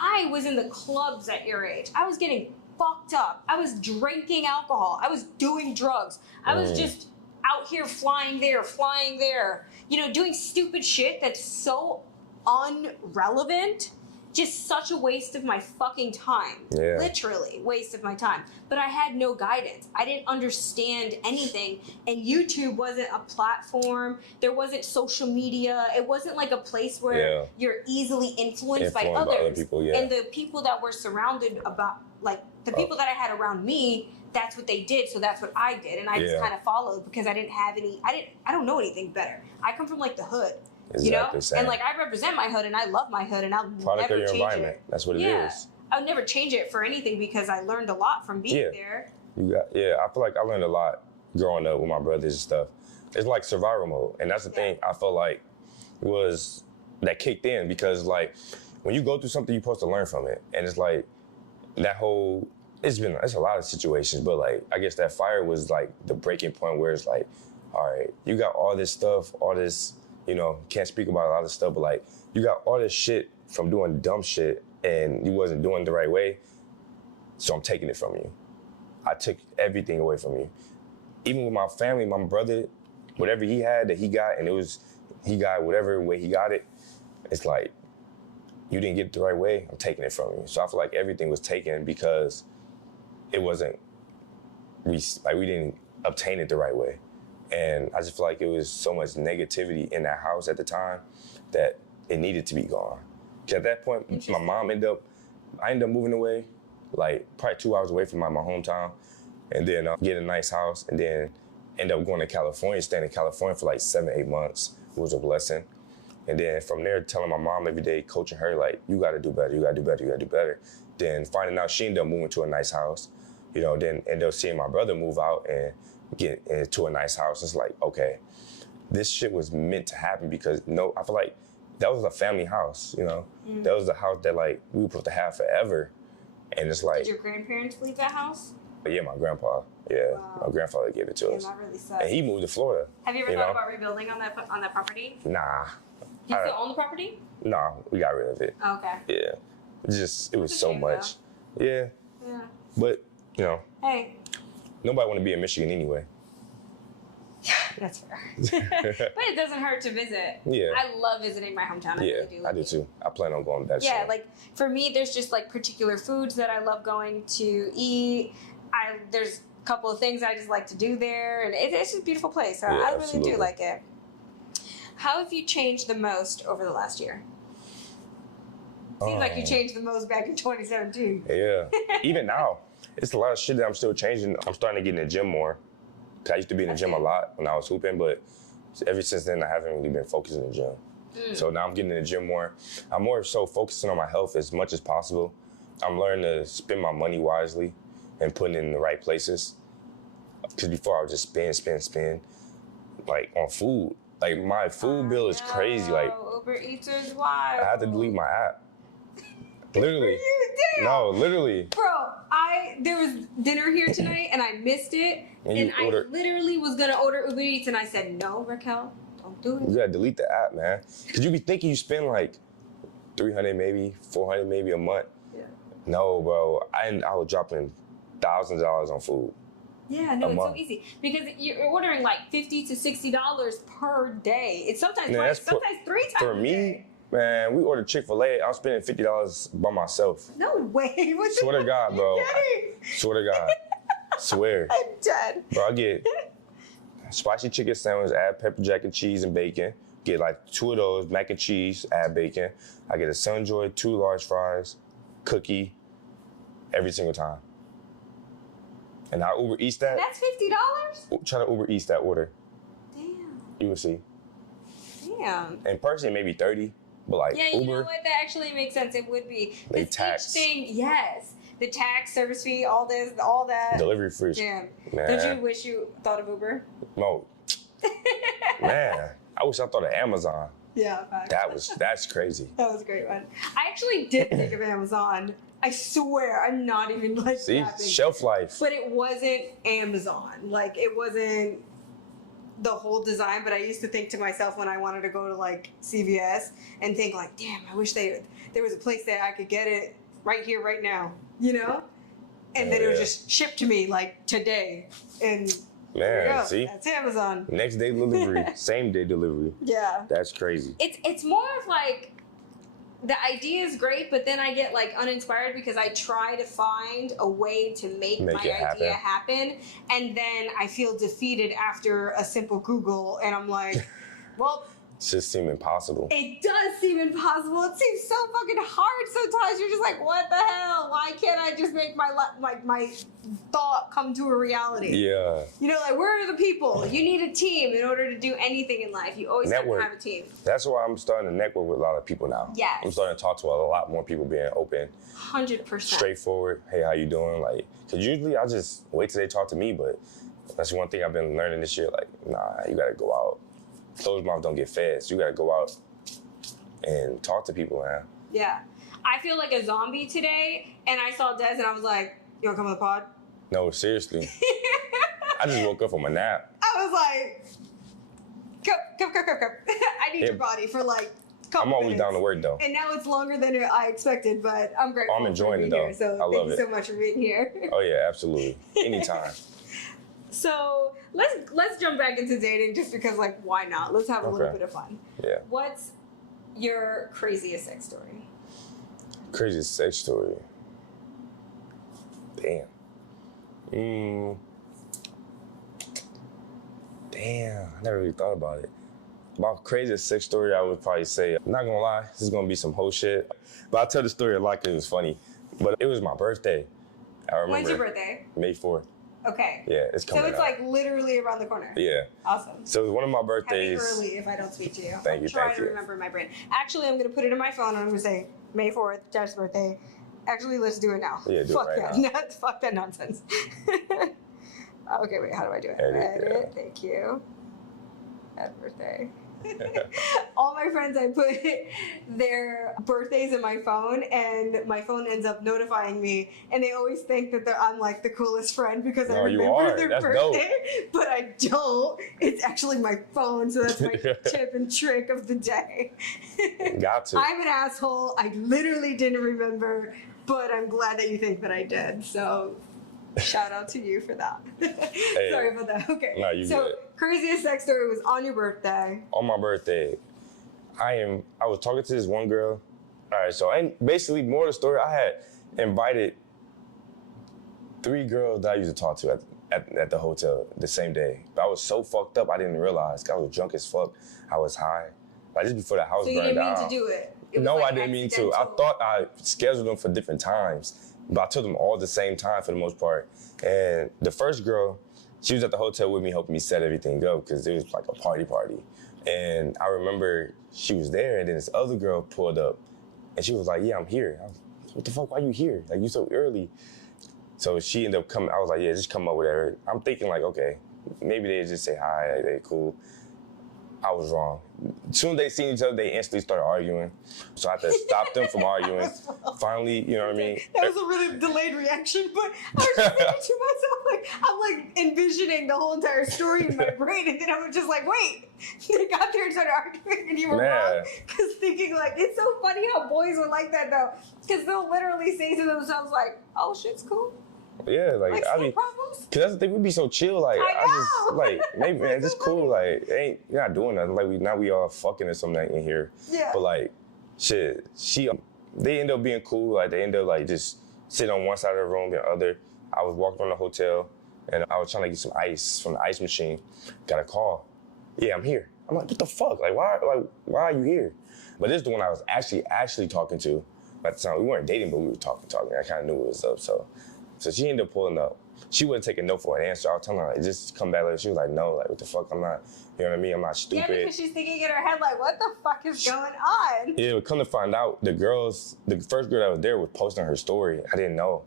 I was in the clubs at your age. I was getting fucked up. I was drinking alcohol. I was doing drugs. I was just out here flying there, doing stupid shit that's so unrelevant. Just such a waste of my fucking time. Yeah. Literally, waste of my time. But I had no guidance. I didn't understand anything. And YouTube wasn't a platform. There wasn't social media. It wasn't like a place where you're easily influenced by others. By other people, yeah. And the people that were surrounded the people that I had around me, that's what they did, so that's what I did. And I just kind of followed because I didn't have any, I don't know anything better. I come from like the hood. Exactly, same. And like I represent my hood and I love my hood and I'll Product never of your change environment. it. That's what it is. I would never change it for anything because I learned a lot from being there. I feel like I learned a lot growing up with my brothers and stuff. It's like survival mode. And that's the thing I felt like was that kicked in because like when you go through something, you're supposed to learn from it. And it's like that whole, it's a lot of situations, but like I guess that fire was like the breaking point where it's like, all right, you got all this stuff, all this, can't speak about a lot of stuff, but like you got all this shit from doing dumb shit and you wasn't doing it the right way. So I'm taking it from you. I took everything away from you. Even with my family, my brother, whatever he had that he got, and he got whatever way he got it, it's like, you didn't get it the right way, I'm taking it from you. So I feel like everything was taken because it wasn't, we didn't obtain it the right way. And I just feel like it was so much negativity in that house at the time that it needed to be gone. Because at that point, I ended up moving away, like probably 2 hours away from my hometown, and then get a nice house, and then end up going to California, staying in California for like 7-8 months. It was a blessing. And then from there, telling my mom every day, coaching her, like, you gotta do better, you gotta do better, you gotta do better. Then finding out she ended up moving to a nice house, you know, then ended up seeing my brother move out and get into a nice house. It's like, okay, this shit was meant to happen because I feel like that was a family house, you know? That was the house that like we were supposed to have forever. And it's like— Did your grandparents leave that house? Yeah, my grandpa. Yeah, Wow. My grandfather gave it to us. That really sucks. And he moved to Florida. Have you ever thought about rebuilding on that property? Nah. Do you still own the property? Nah, we got rid of it. Okay. Yeah. It was so much. Though. Yeah. Yeah. But, you know. Hey. Nobody want to be in Michigan anyway. That's fair. But it doesn't hurt to visit. Yeah. I love visiting my hometown. I really do. I do too. I plan on going back soon. Yeah, like for me, there's just like particular foods that I love going to eat. There's a couple of things I just like to do there, and it's just a beautiful place. So I really absolutely. do like it. How have you changed the most over the last year? Seems like you changed the most back in 2017. Yeah. Even now, it's a lot of shit that I'm still changing. I'm starting to get in the gym more. I used to be in the gym a lot when I was hooping, but ever since then, I haven't really been focusing in the gym. So now I'm getting in the gym more. I'm more so focusing on my health as much as possible. I'm learning to spend my money wisely and putting it in the right places. Because before I would just spend, like on food. Like my food bill is crazy. Like Uber Eats is wild. I had to delete my app. Literally. You did? No, literally. Bro, there was dinner here tonight and I missed it. And I literally was gonna order Uber Eats and I said, no, Raquel, don't do it. You gotta delete the app, man. Cause you be thinking you spend like $300 maybe, $400 maybe a month. Yeah. No, bro. I was dropping thousands of dollars on food. Yeah, no, it's so easy. Because you're ordering like $50 to $60 per day. It's sometimes twice, sometimes 3 times for a me, day. man, we ordered Chick-fil-A. I was spending $50 by myself. No way. Swear to God, bro. Swear to God. Swear. I'm dead. Bro, I get spicy chicken sandwich, add pepper jack and cheese and bacon. Get like 2 of those, mac and cheese, add bacon. I get a Sunjoy, 2 large fries, cookie, every single time. And I Uber Eats that. That's $50? Try to Uber Eats that order. Damn. You will see. Damn. In person, it may be 30, but like yeah, Uber. you know what? That actually makes sense. It would be. They tax. Yes. The tax, service fee, all this, all that. Delivery free. Damn. Man. Don't you wish you thought of Uber? No. Man, I wish I thought of Amazon. Yeah. That's crazy. That was a great one. I actually did think of Amazon. I swear, I'm not even like See, laughing. shelf life. But it wasn't Amazon. Like, it wasn't the whole design, but I used to think to myself when I wanted to go to like CVS and think like, damn, I wish there was a place that I could get it right here, right now, you know? And then it was just shipped to me like today. And there you go. See? That's Amazon. Next day delivery, same day delivery. Yeah. That's crazy. It's more of like, the idea is great, but then I get like uninspired because I try to find a way to make my idea happen, and then I feel defeated after a simple Google, and I'm like, well, It just seemed impossible. It does seem impossible. It seems so fucking hard sometimes. You're just like, what the hell? Why can't I just make my thought come to a reality? Yeah. You know, like, where are the people? You need a team in order to do anything in life. You always have to have a team. That's why I'm starting to network with a lot of people now. Yes. I'm starting to talk to a lot more people, being open. 100%. Straightforward. Hey, how you doing? Like, because usually I just wait till they talk to me, but that's one thing I've been learning this year. Like, nah, you got to go out. Closed mouth don't get fed. So you gotta go out and talk to people, man. Yeah. I feel like a zombie today, and I saw Des, and I was like, you wanna come on the pod? No, seriously. I just woke up from a nap. I was like, come. I need your body for like a couple I'm always minutes. down to work, though. And now it's longer than I expected, but I'm grateful. I'm enjoying it, though. Here, so I love thank you so much for being here. Oh, yeah, absolutely. Anytime. So let's jump back into dating, just because, like, why not? Let's have a little bit of fun. Yeah. What's your craziest sex story? Craziest sex story. Damn. Damn, I never really thought about it. My craziest sex story, I would probably say, I'm not gonna lie, this is gonna be some whole shit, but I tell the story a lot because it was funny. But it was my birthday. I remember. When's your birthday? May 4th. Okay. Yeah, it's coming So it's up. like literally around the corner. Yeah. Awesome. So it was one of my birthdays. Happy early if I don't speak to you. Thank you, I'm trying thank to you. remember my brain. Actually, I'm going to put it in my phone and I'm going to say, May 4th, Jeff's birthday. Actually, let's do it now. Yeah, do fuck it right that. now. Fuck that nonsense. Okay, wait, how do I do it? Edit, thank you. Happy birthday. All my friends, I put their birthdays in my phone, and my phone ends up notifying me, and they always think that I'm like the coolest friend because I remember their That's birthday, dope. but I don't. It's actually my phone, so that's my tip and trick of the day. Got to. I'm an asshole. I literally didn't remember, but I'm glad that you think that I did. So shout out to you for that. Hey. Sorry about that. Okay. No, you good. Craziest sex story was on your birthday. On my birthday, I was talking to this one girl. All right, so basically, more of the story, I had invited 3 girls that I used to talk to at the hotel the same day. But I was so fucked up, I didn't realize. I was drunk as fuck. I was high. Like just before the house So you burned didn't down. mean to do it? It was No, like I didn't mean to. I accidental. thought I scheduled them for different times, but I took them all at the same time for the most part. And the first girl, she was at the hotel with me, helping me set everything up because it was like a party. And I remember she was there, and then this other girl pulled up, and she was like, "Yeah, I'm here." I was like, "What the fuck? Why you here? Like you so early?" So she ended up coming. I was like, "Yeah, just come up with her." I'm thinking like, okay, maybe they just say hi, like, they cool. I was wrong. As soon as they seen each other, they instantly started arguing. So I had to stop them from arguing. Finally, you know what I mean? That was a really delayed reaction, but I was just thinking to myself, like, I'm like envisioning the whole entire story in my brain, and then I was just like, wait, they got there and started arguing, and you were wrong. Because thinking, like, it's so funny how boys were like that, though. Because they'll literally say to themselves, like, oh, shit's cool. Yeah, like I no mean, problems? cause that's the thing, we be so chill. Like I just know. like, maybe man, it's cool. Like, you're not doing nothing. Like we all fucking or something in here. Yeah. But like, shit, they end up being cool. Like they end up like just sitting on one side of the room, the other. I was walking from the hotel, and I was trying to get some ice from the ice machine. Got a call. Yeah, I'm here. I'm like, what the fuck? Like, why are you here? But this is the one I was actually talking to. At the time, we weren't dating, but we were talking. I kind of knew what was up, So she ended up pulling up. She wouldn't take a no for an answer. I was telling her, like, just come back later. She was like, no, like, what the fuck? I'm not, you know what I mean? I'm not stupid. Yeah, because she's thinking in her head, like, what the fuck is going on? Yeah, but come to find out, the first girl that was there was posting her story. I didn't know.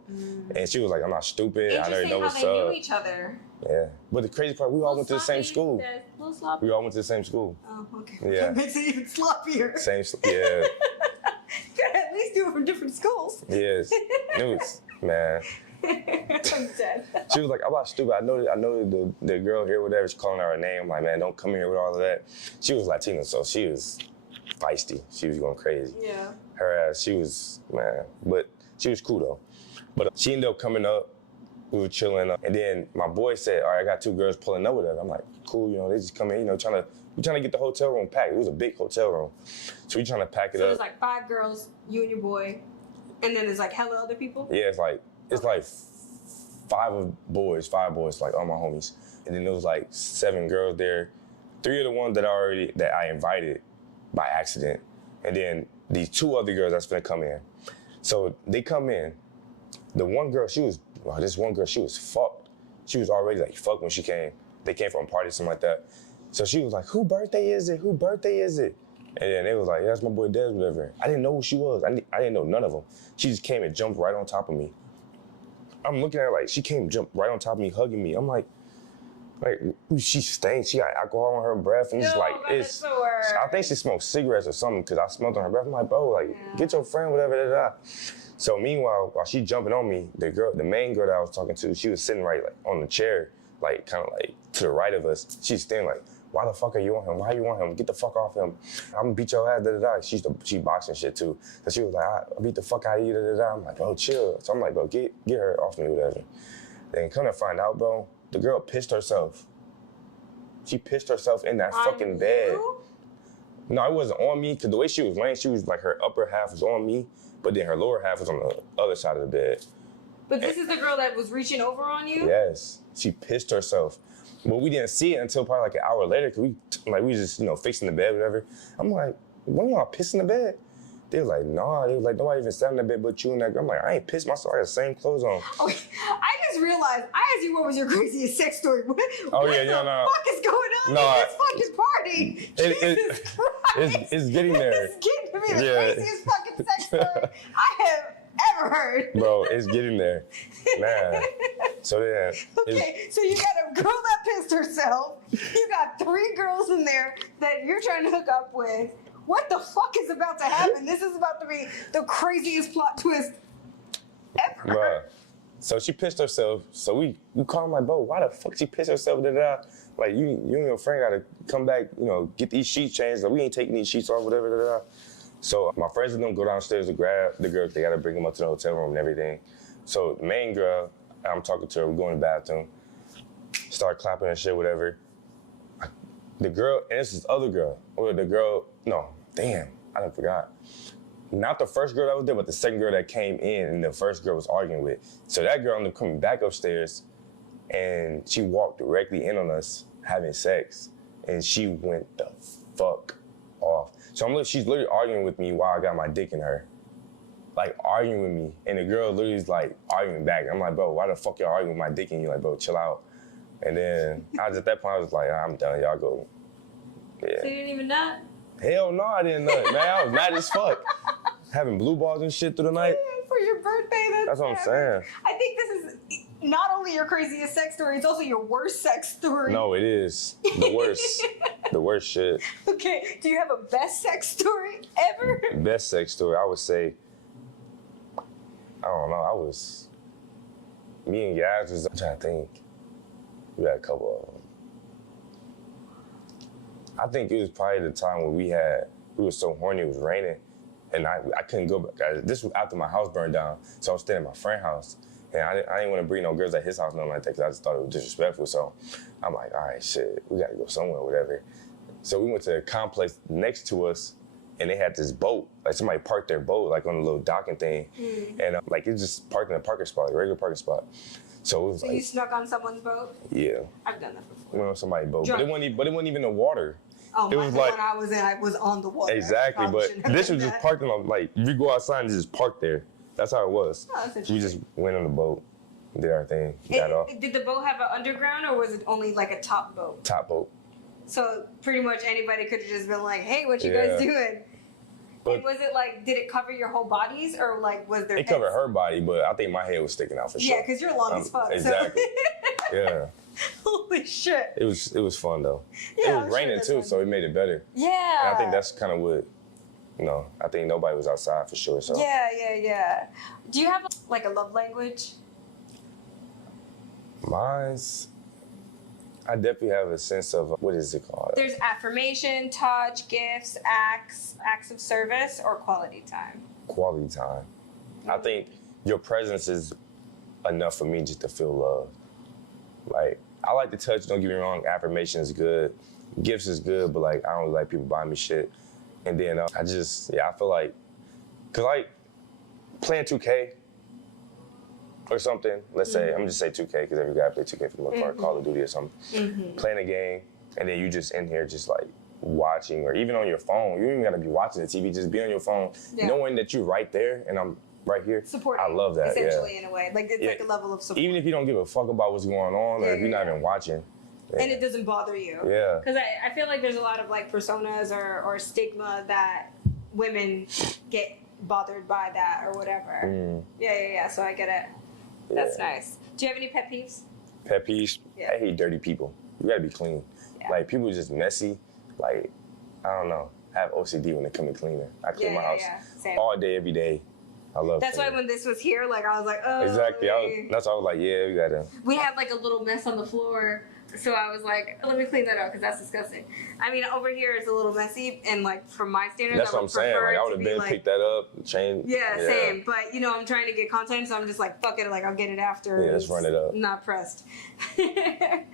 And she was like, I'm not stupid. I already know what's Interesting how they up. knew each other. Yeah. But the crazy part, we all went to the same school. A little sloppy. We all went to the same school. Oh, okay. Yeah. That makes it even sloppier. Yeah. You could at least do it from different schools. Yes. News, man. I'm dead. She was like, I'm not stupid. I know the girl here, whatever, she's calling her name. I'm like, man, don't come here with all of that. She was Latina, so she was feisty. She was going crazy. Yeah. Her ass, she was, man, but she was cool though. But she ended up coming up, we were chilling up, and then my boy said, all right, I got 2 girls pulling up with her. I'm like, cool, you know, they just come in, you know, we're trying to get the hotel room packed. It was a big hotel room. So we trying to pack it So up. there's like 5 girls, you and your boy, and then there's like hella other people? Yeah, it's like 5 boys, like all my homies. And then there was like 7 girls there. 3 of the ones that I invited by accident. And then these 2 other girls that's gonna come in. So they come in. The one girl, she was fucked. She was already like fucked when she came. They came from a party, something like that. So she was like, whose birthday is it? Whose birthday is it? And then they was like, yeah, that's my boy Dezzo, whatever. I didn't know who she was. I didn't know none of them. She just came and jumped right on top of me. I'm looking at her like, she came and jumped right on top of me, hugging me. I'm like, she stinks. She got alcohol on her breath, and it's like, that's the worst. I think she smoked cigarettes or something because I smelled on her breath. I'm like, bro, like, get your friend, whatever, da, da, da. So meanwhile, while she jumping on me, the main girl that I was talking to, she was sitting right like on the chair, like kind of like to the right of us. She's standing like, why the fuck are you on him? Why you on him? Get the fuck off him. I'm gonna beat your ass, da da da. She boxing shit too. So she was like, I beat the fuck out of you, da da da. I'm like, bro, chill. So I'm like, bro, get her off me, whatever. Then come to find out, bro, the girl pissed herself. She pissed herself in that fucking bed. No, it wasn't on me, because the way she was laying, she was like, her upper half was on me, but then her lower half was on the other side of the bed. But this is the girl that was reaching over on you? Yes. She pissed herself. But we didn't see it until probably like an hour later, because we just, you know, fixing the bed, whatever. I'm like, when y'all pissing the bed? They were like, nah. They were like, nobody even sat in the bed but you and that girl. I'm like, I ain't pissed myself. I got the same clothes on. Okay, I just realized, I asked you what was your craziest sex story. What the fuck is going on in this fucking party? Jesus Christ. It's getting there. It's getting to be the craziest fucking sex story I have ever heard. Bro, it's getting there. Man. So then. Okay, so you got a girl that pissed herself. You got 3 girls in there that you're trying to hook up with. What the fuck is about to happen? This is about to be the craziest plot twist ever. Bruh. So she pissed herself. So we call him like, bro, why the fuck she pissed herself? Da-da-da. Like, you and your friend gotta come back, you know, get these sheets changed. Like, we ain't taking these sheets off, whatever, da-da-da. So my friends and them go downstairs to grab the girl. They gotta bring them up to the hotel room and everything. So the main girl, I'm talking to her, we go in the bathroom, start clapping and shit, whatever. The girl, and this is the other girl, or the girl, no, damn, I done forgot. Not the first girl that was there, but the second girl that came in and the first girl was arguing with. So that girl ended up coming back upstairs and she walked directly in on us having sex and she went the fuck off. So she's literally arguing with me while I got my dick in her. Like arguing with me. And the girl literally is like arguing back. I'm like, bro, why the fuck y'all arguing with my dick in you? Like, bro, chill out. And then at that point, I was like, I'm done, y'all go. Yeah. So you didn't even nut? Hell no, I didn't nut, man. I was mad as fuck. Having blue balls and shit through the night. For your birthday, that's what I'm saying. I think this is not only your craziest sex story, it's also your worst sex story. No, it is. The worst. The worst shit. Okay, do you have a best sex story ever? Best sex story, I would say, I don't know, me and Yaz was, I'm trying to think. We had a couple of them. I think it was probably the time when we were so horny, it was raining, and I couldn't go back. This was after my house burned down, so I was staying at my friend's house, and I didn't want to bring no girls at his house, nothing like that, because I just thought it was disrespectful, so I'm like, all right, shit, we gotta go somewhere, whatever. So we went to a complex next to us, and they had this boat, like somebody parked their boat, like on a little docking thing, and like it just parked in a parking spot, like a regular parking spot. So it was like, you snuck on someone's boat? Yeah. I've done that before. We went on somebody's boat, Drunk. but it wasn't even the water. Oh, it was like, one I was in, I was on the water. Exactly, but this was just parked on, like, we go outside and just parked there. That's how it was. Oh, that's interesting. We just went on the boat, did our thing, got off. Did the boat have an underground, or was it only like a top boat? Top boat. So pretty much anybody could have just been like, hey, what you guys doing? But and was it like, did it cover your whole bodies, or like was there? It covered her body, but I think my head was sticking out for sure. Yeah, because you're long as fuck. Exactly. So. Yeah. Holy shit. It was fun though. Yeah, it was raining too, fun. so it made it better. Yeah. And I think that's kind of what, I think nobody was outside for sure. So. Yeah. Do you have like a love language? Mine's, I definitely have a sense of, what is it called? There's affirmation, touch, gifts, acts of service, or quality time. Quality time. I think your presence is enough for me just to feel love. Like, I like to touch, don't get me wrong, affirmation is good, gifts is good, but like, I don't really like people buying me shit. And then I feel like, cause like, playing 2K or something, let's say, I'm just say 2K, cause every guy play 2K for the most part, Call of Duty or something. Playing a game, and then you just in here just like watching, or even on your phone, you don't even gotta be watching the TV, just be on your phone, knowing that you're right there, and I'm right here. Supporting. I love that, essentially, in a way. Like, it's like a level of support. Even if you don't give a fuck about what's going on, or if you're not even watching. And it doesn't bother you. Yeah. Because I feel like there's a lot of like personas or stigma that women get bothered by that or whatever. Yeah. So I get it. That's nice. Do you have any pet peeves? Pet peeves? Yeah. I hate dirty people. You gotta be clean. Yeah. Like, people are just messy. Like, I don't know. I have OCD when they come and clean it. I clean my house all day, every day. I love That's cleaning. why when this was here, like, I was like, oh. Exactly. That's why I was like, yeah, we gotta. We had like a little mess on the floor. So I was like, let me clean that up, because that's disgusting. I mean, over here it's a little messy, and like from my standards, That's what I'm saying. Like, I would have been like, picked that up, change. Yeah, same. But I'm trying to get content, so I'm just like, fuck it, like I'll get it after. Yeah, let's run it up. I'm not pressed. Okay,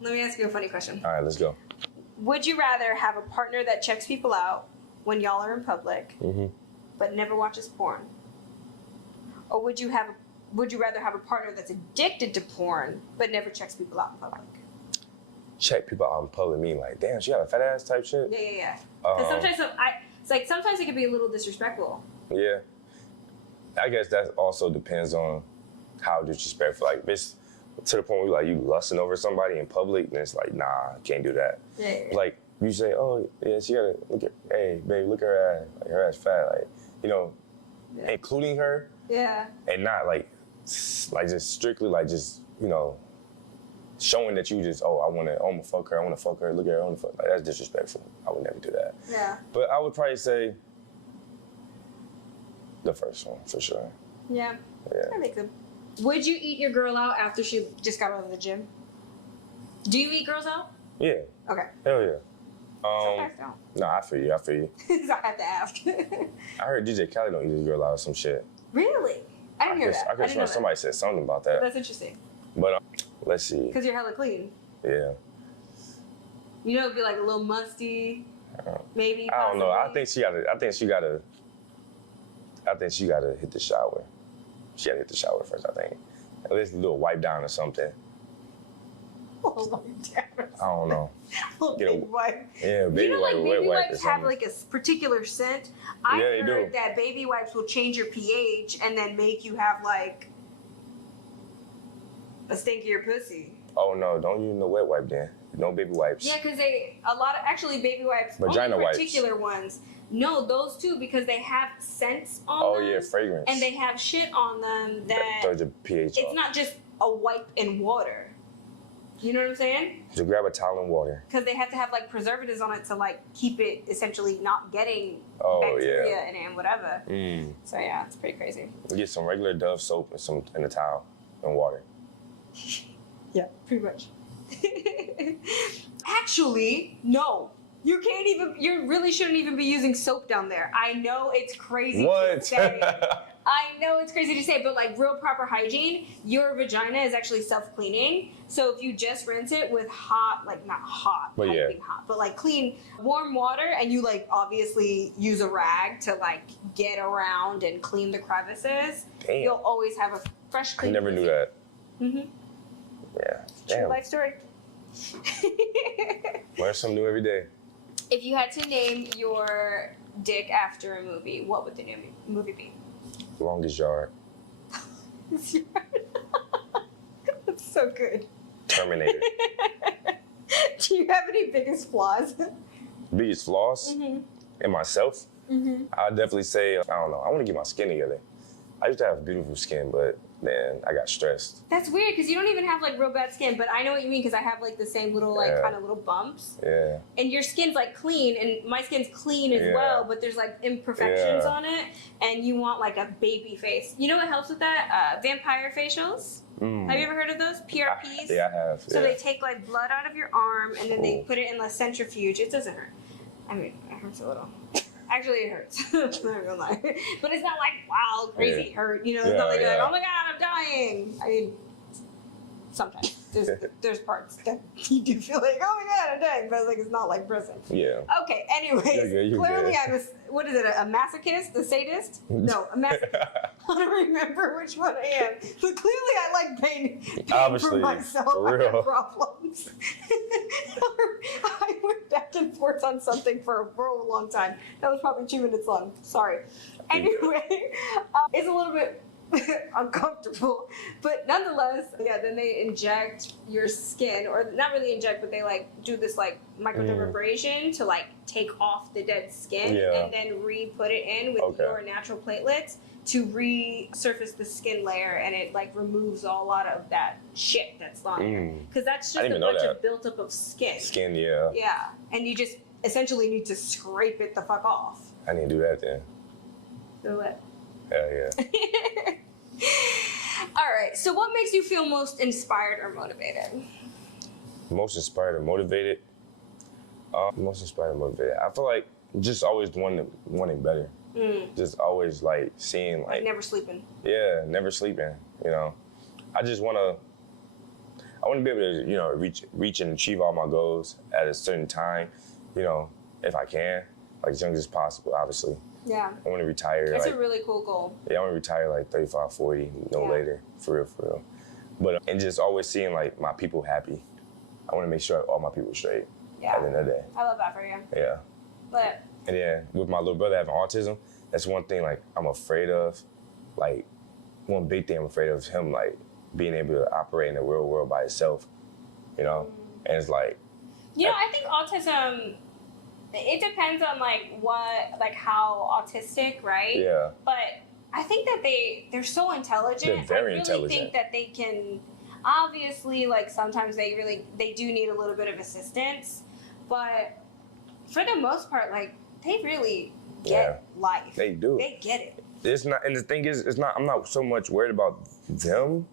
let me ask you a funny question. All right, let's go. Would you rather have a partner that checks people out when y'all are in public, but never watches porn? Or would you rather have a partner that's addicted to porn but never checks people out in public? Check people out in public, mean like, damn, she got a fat ass type shit? Yeah. Because sometimes it can be a little disrespectful. Yeah. I guess that also depends on how disrespectful. Like, if it's to the point where like you lusting over somebody in public, then it's like, nah, can't do that. Yeah. Like, you say, oh, yeah, she gotta look at, hey, babe, look at her ass. Like, her ass fat. Like, you know, including her. Yeah. And not like just strictly like just, you know, showing that you just, oh, I wanna fuck her, look at her, I wanna fuck. Like, that's disrespectful. I would never do that. Yeah. But I would probably say the first one, for sure. Yeah. Yeah. That makes sense. Would you eat your girl out after she just got out of the gym? Do you eat girls out? Yeah. Okay. Hell yeah. Sometimes don't. No, I feel you. So I have to ask. I heard DJ Khaled don't eat his girl out or some shit. Really? I didn't hear that. I could swear somebody said something about that. That's interesting. But let's see. Because you're hella clean. Yeah. You know, it'd be like a little musty. Maybe. I don't know. I possibly. think she gotta hit the shower. She gotta hit the shower first, I think. At least a little wipe down or something. I don't know. Baby wipe. Yeah, baby wipe, like wet baby wipe or wipes have something. like a particular scent. I Yeah, they heard do. that baby wipes will change your pH and then make you have like a stinkier pussy. Oh no, don't use no wet wipe then. No baby wipes. Yeah, because baby wipes, Vagina only wipes. particular ones. No, those too, because they have scents on Oh them. yeah, fragrance. And they have shit on them that throws your pH it's off. not just a wipe in water. You know what I'm saying? Just grab a towel and water. Because they have to have like preservatives on it to like keep it essentially not getting Oh, bacteria yeah. in it and whatever. Mm. So yeah, it's pretty crazy. Get some regular Dove soap and a towel and water. Yeah, pretty much. Actually, no. You really shouldn't even be using soap down there. I know it's crazy to say. I know it's crazy to say, but like real proper hygiene, your vagina is actually self-cleaning. So if you just rinse it with hot, like not hot, But yeah. piping hot, but like clean, warm water, and you like obviously use a rag to like get around and clean the crevices, Damn. you'll always have a fresh, I clean never knew that. Mm-hmm. Yeah. True Damn. life story. Learn something new every day. If you had to name your dick after a movie, what would the movie be? Longest yard. That's so good. Terminator. Do you have any biggest flaws? Biggest flaws in myself? I'd definitely say, I don't know, I want to get my skin together. I used to have beautiful skin, but man, I got stressed. That's weird because you don't even have like real bad skin, but I know what you mean because I have like the same little like kind of little bumps. Yeah. And your skin's like clean, and my skin's clean as Yeah. well, but there's like imperfections on it, and you want like a baby face. You know what helps with that? Vampire facials. Have you ever heard of those? PRPs? Yeah, I have. So they take like blood out of your arm and then they Ooh. put it in a centrifuge. It doesn't hurt. I mean, it hurts a little. Actually, it hurts. I'm not gonna lie. But it's not like wild, crazy hurt. You know, it's not like you're like, oh my god, I'm dying. I mean, sometimes there's parts that you do feel like, oh my god, I'm dying, but like it's not like prison. Yeah. Okay. Anyways, You're clearly good. I'm what is it? A masochist? A sadist? No, a masochist. I don't remember which one I am. But clearly I like pain for Obviously, myself. for I have real. problems. I went back and forth on something for a real long time. That was probably 2 minutes long. Sorry. Anyway, it's a little bit uncomfortable, but nonetheless, yeah, then they inject your skin, or not really inject, but they like do this like microdermabrasion to like take off the dead skin and then re-put it in with your natural platelets to resurface the skin layer, and it like removes a lot of that shit that's on there, because that's just a bunch of built up of skin. Skin, yeah. Yeah, and you just essentially need to scrape it the fuck off. I need to do that then. Do it. Hell yeah. All right. So, what makes you feel most inspired or motivated? Most inspired and motivated. Most inspired and motivated. I feel like just always wanting better. Just always like seeing like never sleeping. Yeah, never sleeping. You know, I just want to be able to reach and achieve all my goals at a certain time. You know, if I can. like as young as possible, obviously. Yeah. I want to retire. That's like, a really cool goal. Yeah, I want to retire like 35, 40, no later, for real, for real. But, and just always seeing like my people happy. I want to make sure all my people are straight at the end of the day. I love that for you. Yeah. But. And then with my little brother having autism, that's one thing like I'm afraid of. Like, one big thing I'm afraid of is him like being able to operate in the real world by himself, you know? And it's like. You know, I think autism, it depends on like what, like how autistic, right? Yeah. But I think that they're so intelligent. They're very intelligent. I really intelligent. think that they can, obviously, like sometimes they do need a little bit of assistance, but for the most part, like they really get life. They do. They get it. It's not, and the thing is, it's not. I'm not so much worried about them.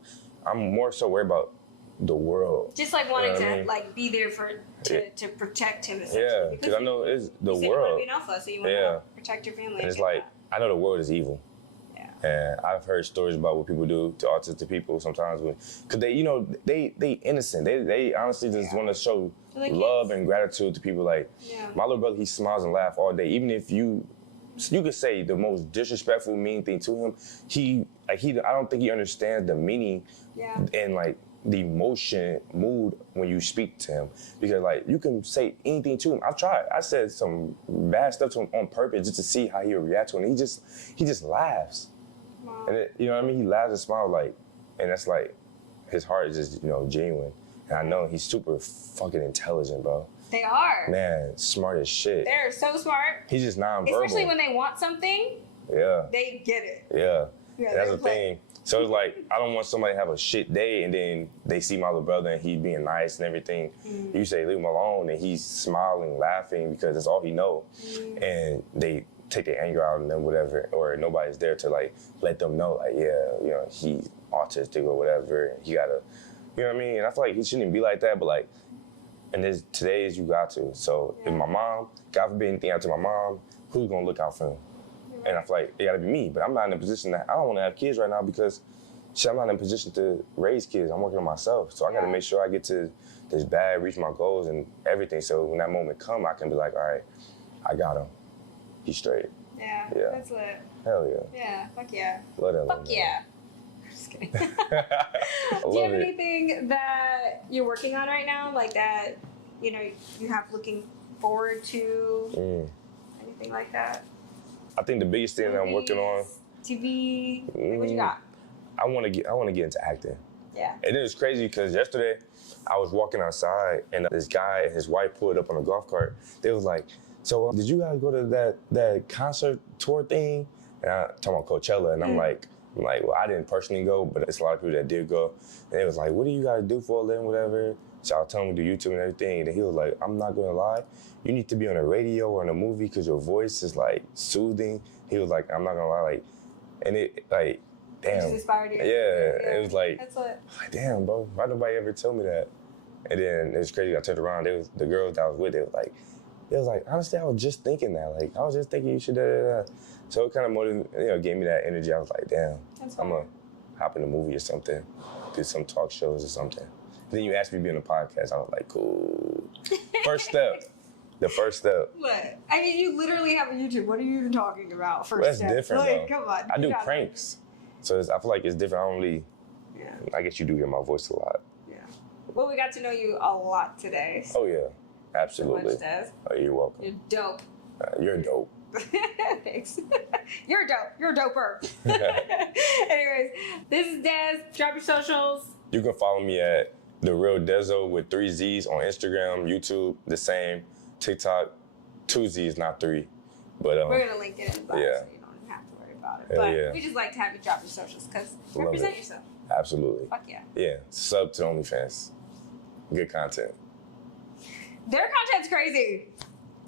I'm more so worried about the world. Just like wanting to like be there to protect him. Yeah, because I know it's the you world. You want to be an alpha, so you want to protect your family. And it's like I know the world is evil. Yeah. And I've heard stories about what people do to autistic people sometimes, because they, you know, they innocent. They honestly just want to show love and gratitude to people. Like my little brother, he smiles and laughs all day, even if you could say the most disrespectful, mean thing to him. I don't think he understands the meaning and like the emotion, mood when you speak to him, because like you can say anything to him. I've tried. I said some bad stuff to him on purpose just to see how he would react to it. And he just laughs, and you know what I mean. He laughs and smiles like, and that's like his heart is just genuine. And I know he's super fucking intelligent, bro. They are. Man, smart as shit. They're so smart. He's just nonverbal. Especially when they want something. Yeah. They get it. Yeah. And that's the thing. So it's like, I don't want somebody to have a shit day and then they see my little brother and he being nice and everything. You say, leave him alone, and he's smiling, laughing because that's all he know. And they take their anger out on them, whatever, or nobody's there to like let them know, like, he's autistic or whatever. He gotta, you know what I mean? And I feel like he shouldn't be like that, but like, and today's you got to. So if my mom, God forbid anything out to my mom, who's gonna look out for him? And I feel like it gotta be me, but I'm not in a position that I don't wanna have kids right now because I'm not in a position to raise kids. I'm working on myself. So I gotta make sure I get to this bag, reach my goals and everything. So when that moment come, I can be like, all right, I got him. He's straight. Yeah, that's lit. Hell yeah. Yeah, fuck yeah. Love that. Fuck yeah. Just kidding. Do Do you have anything that you're working on right now, like that, you have looking forward to? Anything like that? I think the biggest thing that I'm working on. TV. What you got? I want to get into acting. Yeah. And it was crazy because yesterday I was walking outside and this guy and his wife pulled up on a golf cart. They was like, so did you guys go to that concert tour thing? And I'm talking about Coachella, and I'm like, well, I didn't personally go, but it's a lot of people that did go. And it was like, what do you guys do for a living, whatever? So I was telling him to do YouTube and everything. And he was like, I'm not gonna lie, you need to be on a radio or in a movie because your voice is like soothing. He was like, I'm not gonna lie, like, and it like, damn. It just inspired you. Yeah, it was like, that's what. Damn, bro, why nobody ever tell me that? And then it was crazy. I turned around. The girls that I was with, they was like, honestly, I was just thinking that. Like, I was just thinking you should da da da. So it kind of motivated, gave me that energy. I was like, damn, I'm gonna hop in a movie or something, do some talk shows or something. And then you asked me to be on a podcast. I was like, cool. First step. The first step. What? I mean, you literally have a YouTube. What are you even talking about? First step. That's different, like, though. Come on. I do pranks. So I feel like it's different. I don't really, I guess you do hear my voice a lot. Yeah. Well, we got to know you a lot today. Oh, yeah. Absolutely. So much, Des. Oh, you're welcome. You're dope. You're dope. Thanks. You're dope. You're a doper. Anyways, this is Des. Drop your socials. You can follow me at TheRealDezzo with 3 Z's on Instagram, YouTube, the same. TikTok, 2 Z's, not 3. But we're gonna link it in the box, so you don't have to worry about it. But we just like to have you drop your socials because represent yourself. Absolutely. Fuck yeah. Yeah. Sub to OnlyFans. Good content. Their content's crazy.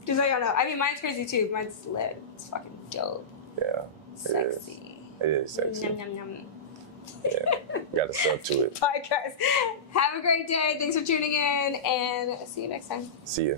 Just so y'all know. I mean, mine's crazy too. Mine's lit. It's fucking dope. Yeah. Sexy. It is sexy. Yum, yum, yum. Yeah. Got to sub to it. Bye, guys. Have a great day. Thanks for tuning in, and see you next time. See ya.